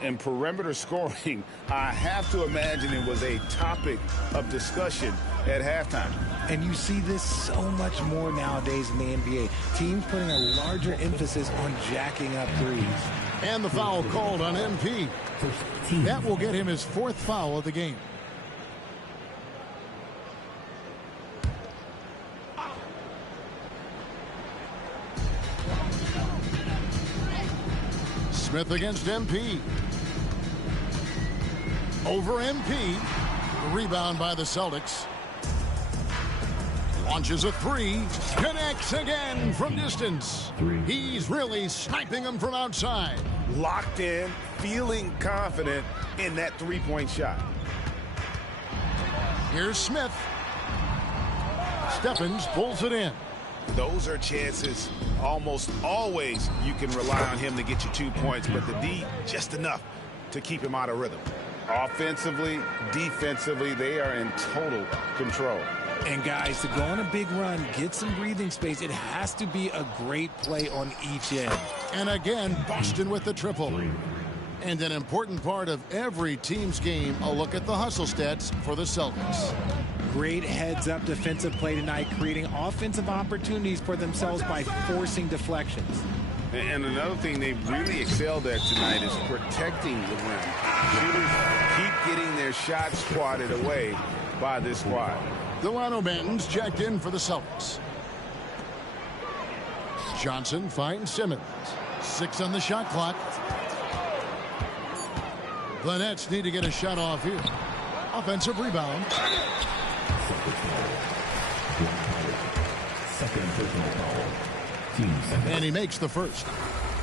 And perimeter scoring, I have to imagine it was a topic of discussion at halftime. And you see this so much more nowadays in the NBA. Teams putting a larger emphasis on jacking up threes. And the foul called on MP. That will get him his fourth foul of the game. Smith against MP. Over MP. Rebound by the Celtics. Launches a three. Connects again from distance. He's really sniping them from outside. Locked in, feeling confident in that three-point shot. Here's Smith. Stephens pulls it in. Those are chances almost always you can rely on him to get you 2 points, but the D, just enough to keep him out of rhythm. Offensively, defensively, they are in total control. And guys, to go on a big run, get some breathing space, it has to be a great play on each end. And again, Boston with the triple. And an important part of every team's game, a look at the hustle stats for the Celtics. Great heads-up defensive play tonight, creating offensive opportunities for themselves by forcing deflections. And another thing they've really excelled at tonight is protecting the rim. Shooters keep getting their shots swatted away by this squad. Delano Banton's checked in for the Celtics. Johnson finds Simmons. 6 on the shot clock. The Nets need to get a shot off here. Offensive rebound. And he makes the first.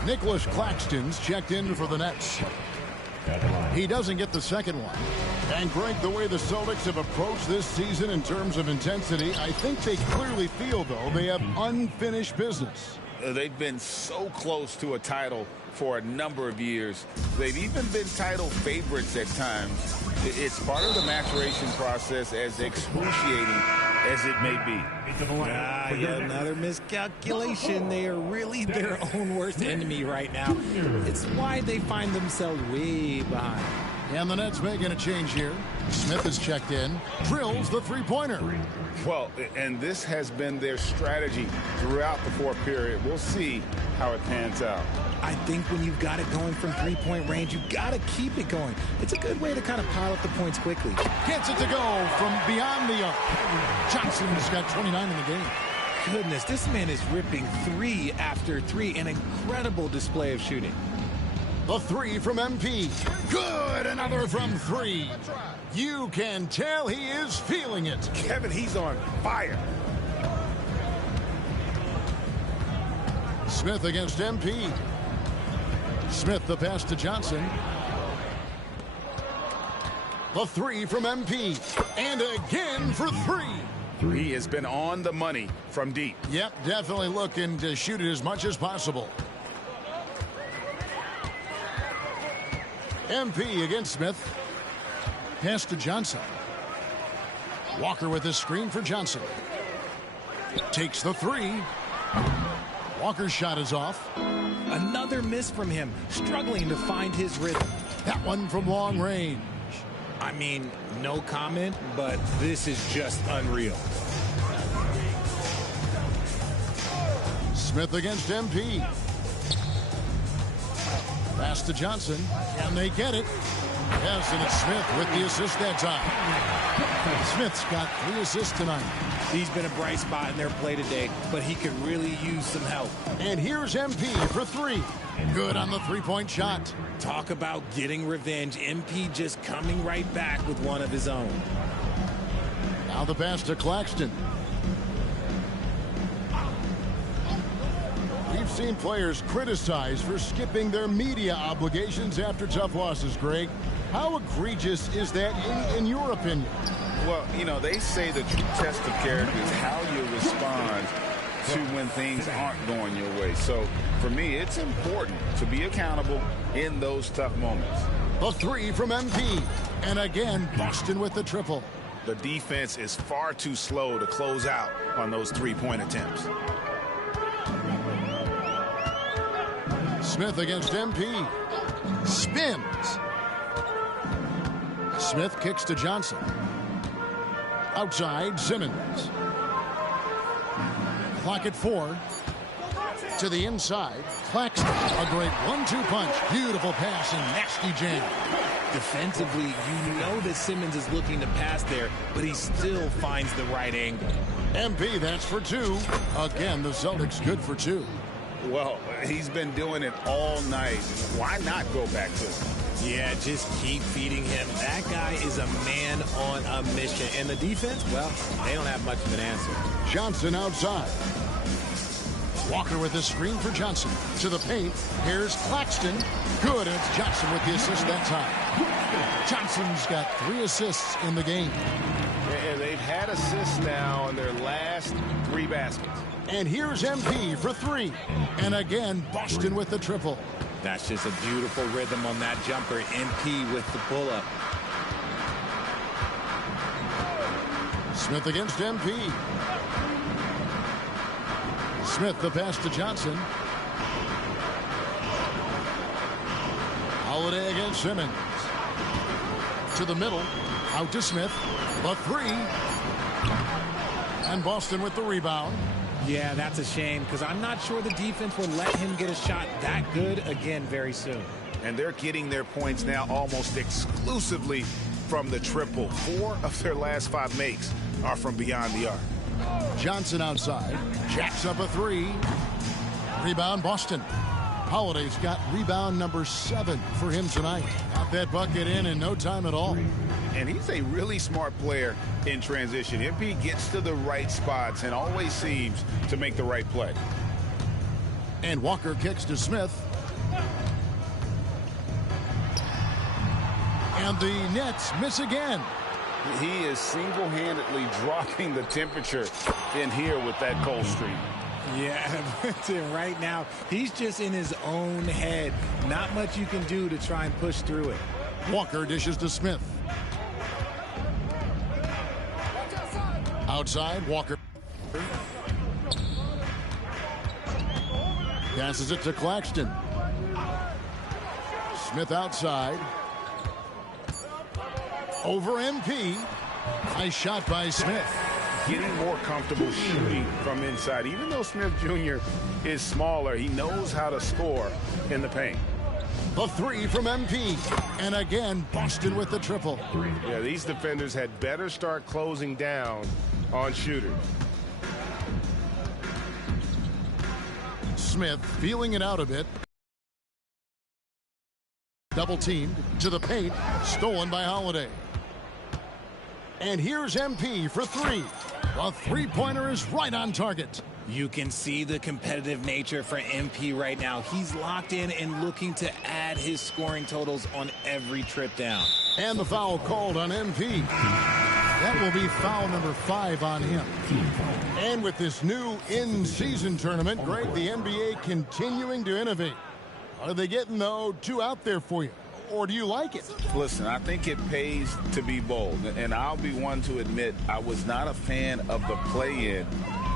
Nicholas Claxton's checked in for the Nets. He doesn't get the second one. And Greg, the way the Celtics have approached this season in terms of intensity, I think they clearly feel, though, they have unfinished business. They've been so close to a title for a number of years. They've even been title favorites at times. It's part of the maturation process, as excruciating as it may be. Yeah, another miscalculation. They are really their own worst enemy right now. It's why they find themselves way behind. And the Nets making a change here. Smith is checked in. Drills the three-pointer. Well, and this has been their strategy throughout the fourth period. We'll see how it pans out. I think when you've got it going from three-point range, you've got to keep it going. It's a good way to kind of pile up the points quickly. Gets it to go from beyond the arc. Johnson's got 29 in the game. Goodness, this man is ripping three after three. An incredible display of shooting. The three from MP. Good, another from three. You can tell he is feeling it. Kevin, he's on fire. Smith against MP. Smith the pass to Johnson. The three from MP. And again for three. He has been on the money from deep. Yep, definitely looking to shoot it as much as possible. MP against Smith. Pass to Johnson. Walker with his screen for Johnson. Takes the three. Walker's shot is off. Another miss from him, struggling to find his rhythm. That one from long range. I mean, no comment, but this is just unreal. Smith against MP. Pass to Johnson, and they get it. Yes, and it's Smith with the assist that time. Smith's got 3 assists tonight. He's been a bright spot in their play today, but he could really use some help. And here's MP for 3. Good on the three-point shot. Talk about getting revenge. MP just coming right back with one of his own. Now the pass to Claxton. We've seen players criticized for skipping their media obligations after tough losses, Greg. How egregious is that in your opinion? Well, you know, they say the true test of character is how you respond to when things aren't going your way. So, for me, it's important to be accountable in those tough moments. A 3 from MP. And again, Boston with the triple. The defense is far too slow to close out on those three-point attempts. Smith against MP. Spins. Smith kicks to Johnson. Outside, Simmons. Clock at 4. To the inside, Claxton. A great 1-2 punch. Beautiful pass and nasty jam. Defensively, you know that Simmons is looking to pass there, but he still finds the right angle. MP, that's for 2. Again, the Celtics good for 2. Well, he's been doing it all night. Why not go back to him? Yeah, just keep feeding him. That guy is a man on a mission. And the defense, well, they don't have much of an answer. Johnson outside. Walker with the screen for Johnson. To the paint. Here's Claxton. Good, and it's Johnson with the assist that time. Johnson's got 3 assists in the game. And they've had assists now in their last 3 baskets. And here's MP for 3. And again, Boston with the triple. That's just a beautiful rhythm on that jumper. MP with the pull-up. Smith against MP. Smith the pass to Johnson. Holiday against Simmons. To the middle. Out to Smith. The 3. And Boston with the rebound. Yeah, that's a shame because I'm not sure the defense will let him get a shot that good again very soon. And they're getting their points now almost exclusively from the triple. 4 of their last 5 makes are from beyond the arc. Johnson outside. Jacks up a 3. Rebound Boston. Holiday's got rebound number 7 for him tonight. Got that bucket in no time at all. And he's a really smart player in transition. MP gets to the right spots and always seems to make the right play. And Walker kicks to Smith. And the Nets miss again. He is single-handedly dropping the temperature in here with that cold streak. Yeah, right now, he's just in his own head. Not much you can do to try and push through it. Walker dishes to Smith. Outside, Walker. Passes it to Claxton. Smith outside. Over MP. Nice shot by Smith. Getting more comfortable shooting from inside. Even though Smith Jr. is smaller, he knows how to score in the paint. The 3 from MP. And again, Boston with the triple. Yeah, these defenders had better start closing down on shooters. Smith feeling it out a bit. Double teamed to the paint. Stolen by Holiday. And here's MP for 3. The three-pointer is right on target. You can see the competitive nature for MP right now. He's locked in and looking to add his scoring totals on every trip down. And the foul called on MP. That will be foul number 5 on him. And with this new in-season tournament, Greg, the NBA continuing to innovate. Are they getting, though, 2 out there for you? Or do you like it? Listen, I think it pays to be bold. And I'll be one to admit I was not a fan of the play-in.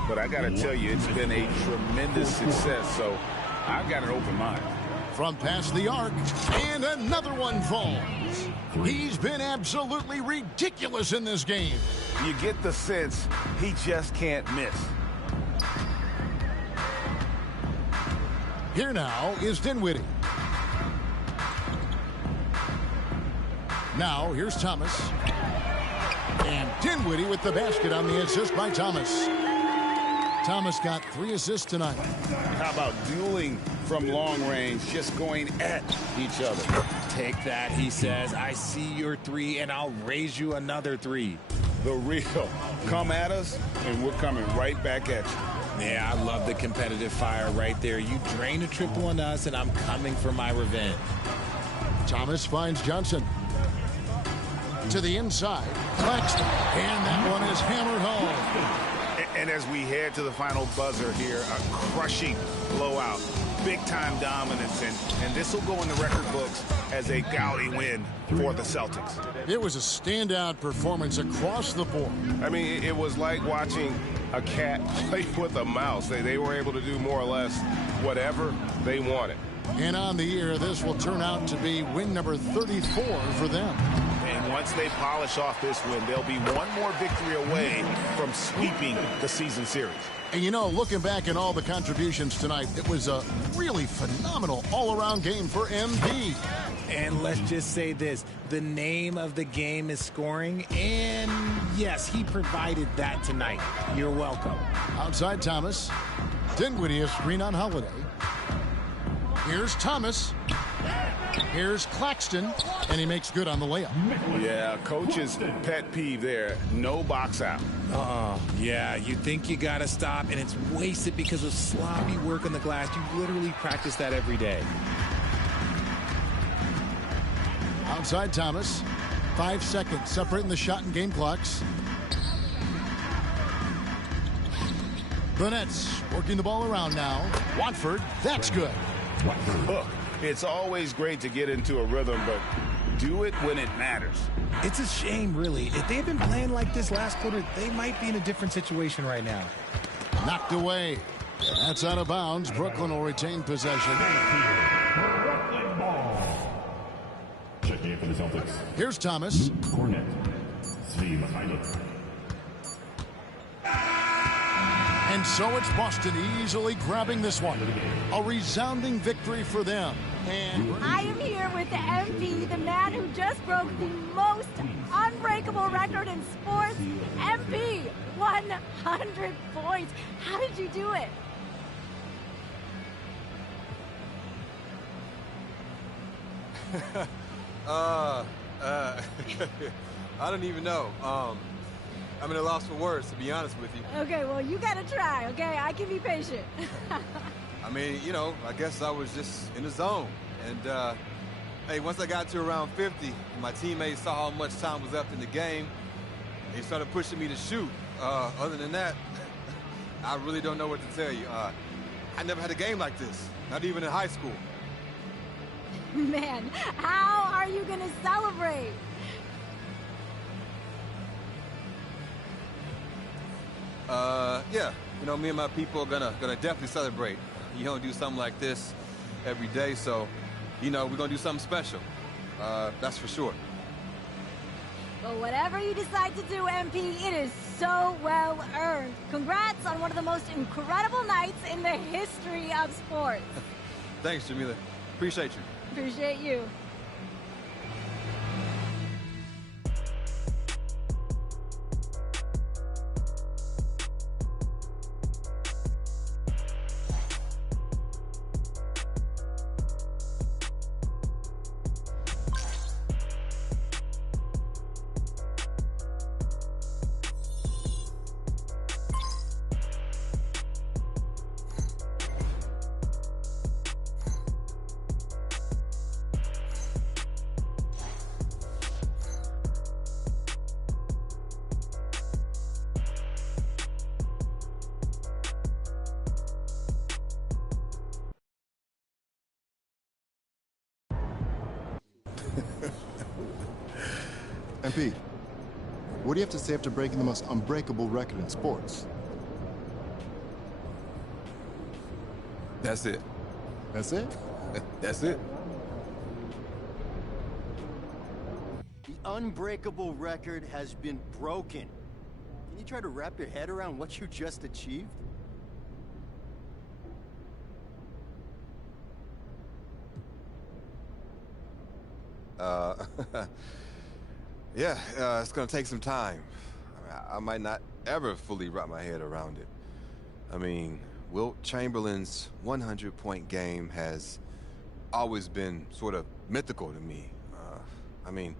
But I got to tell you, it's been a tremendous success. So I've got an open mind. from past the arc, and another one falls. He's been absolutely ridiculous in this game. You get the sense he just can't miss. Here now is Dinwiddie. Now here's Thomas. And Dinwiddie with the basket on the assist by Thomas. Thomas got 3 assists tonight. How about dueling from long range, just going at each other? Take that, he says. I see your 3, and I'll raise you another 3. The real. Come at us, and we're coming right back at you. Yeah, I love the competitive fire right there. You drain a triple on us, and I'm coming for my revenge. Thomas finds Johnson. To the inside. Claxton. And that one is hammered home. And as we head to the final buzzer here, a crushing blowout, big-time dominance, and this will go in the record books as a gaudy win for the Celtics. It was a standout performance across the board. I mean, it was like watching a cat play with a mouse. They were able to do more or less whatever they wanted. And on the year, this will turn out to be win number 34 for them. And once they polish off this win, they'll be one more victory away from sweeping the season series. And you know, looking back at all the contributions tonight, it was a really phenomenal all-around game for MP. And let's just say this, the name of the game is scoring, and yes, he provided that tonight. You're welcome. Outside Thomas. Dinwiddie a screen on Holiday. Here's Thomas. Here's Claxton, and he makes good on the layup. Yeah, coach's pet peeve there. No box out. Yeah, you think you got to stop, and it's wasted because of sloppy work on the glass. You literally practice that every day. Outside Thomas. 5 seconds separating the shot and game clocks. The Nets working the ball around now. Watford, that's good. Look, it's always great to get into a rhythm, but do it when it matters. It's a shame, really. If they had been playing like this last quarter, they might be in a different situation right now. Knocked away. That's out of bounds. Brooklyn will retain possession. Checking in for the Celtics. Here's Thomas. Cornet. Svi Mykhailiuk. And so it's Boston easily grabbing this one. A resounding victory for them. And I am here with the MP, the man who just broke the most unbreakable record in sports. MP, 100 points. How did you do it? I don't even know. I'm at a loss for words, to be honest with you. Okay, well, you gotta try, okay? I can be patient. I mean, you know, I guess I was just in the zone. And, hey, once I got to around 50, my teammates saw how much time was left in the game. They started pushing me to shoot. Other than that, I really don't know what to tell you. I never had a game like this, not even in high school. Man, how are you gonna celebrate? Yeah, you know, me and my people are gonna definitely celebrate. You don't do something like this every day, so, you know, we're gonna do something special. That's for sure. Well, whatever you decide to do, MP, it is so well earned. Congrats on one of the most incredible nights in the history of sports. Thanks, Jamila. Appreciate you. Appreciate you. MP, what do you have to say after breaking the most unbreakable record in sports? That's it. That's it? That's it. The unbreakable record has been broken. Can you try to wrap your head around what you just achieved? Yeah, it's going to take some time. I might not ever fully wrap my head around it. I mean, Wilt Chamberlain's 100-point game has always been sort of mythical to me. I mean,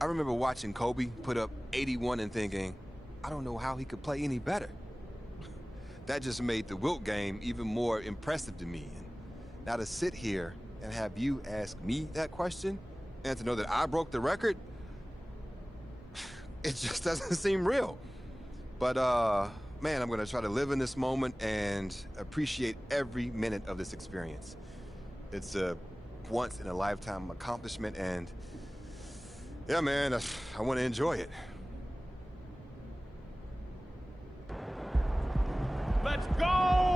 I remember watching Kobe put up 81 and thinking, I don't know how he could play any better. That just made the Wilt game even more impressive to me. And now to sit here and have you ask me that question, and to know that I broke the record, it just doesn't seem real. But, man, I'm going to try to live in this moment and appreciate every minute of this experience. It's a once-in-a-lifetime accomplishment, and, yeah, man, I want to enjoy it. Let's go!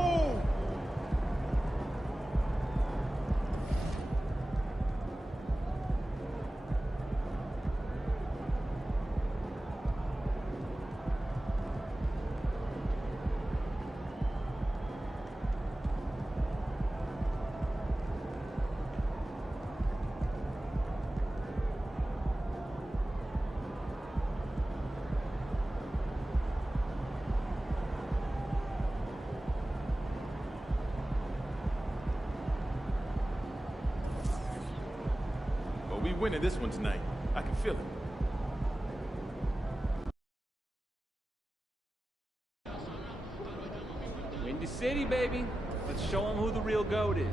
We winning this one tonight. I can feel it. Windy City, baby. Let's show them who the real GOAT is.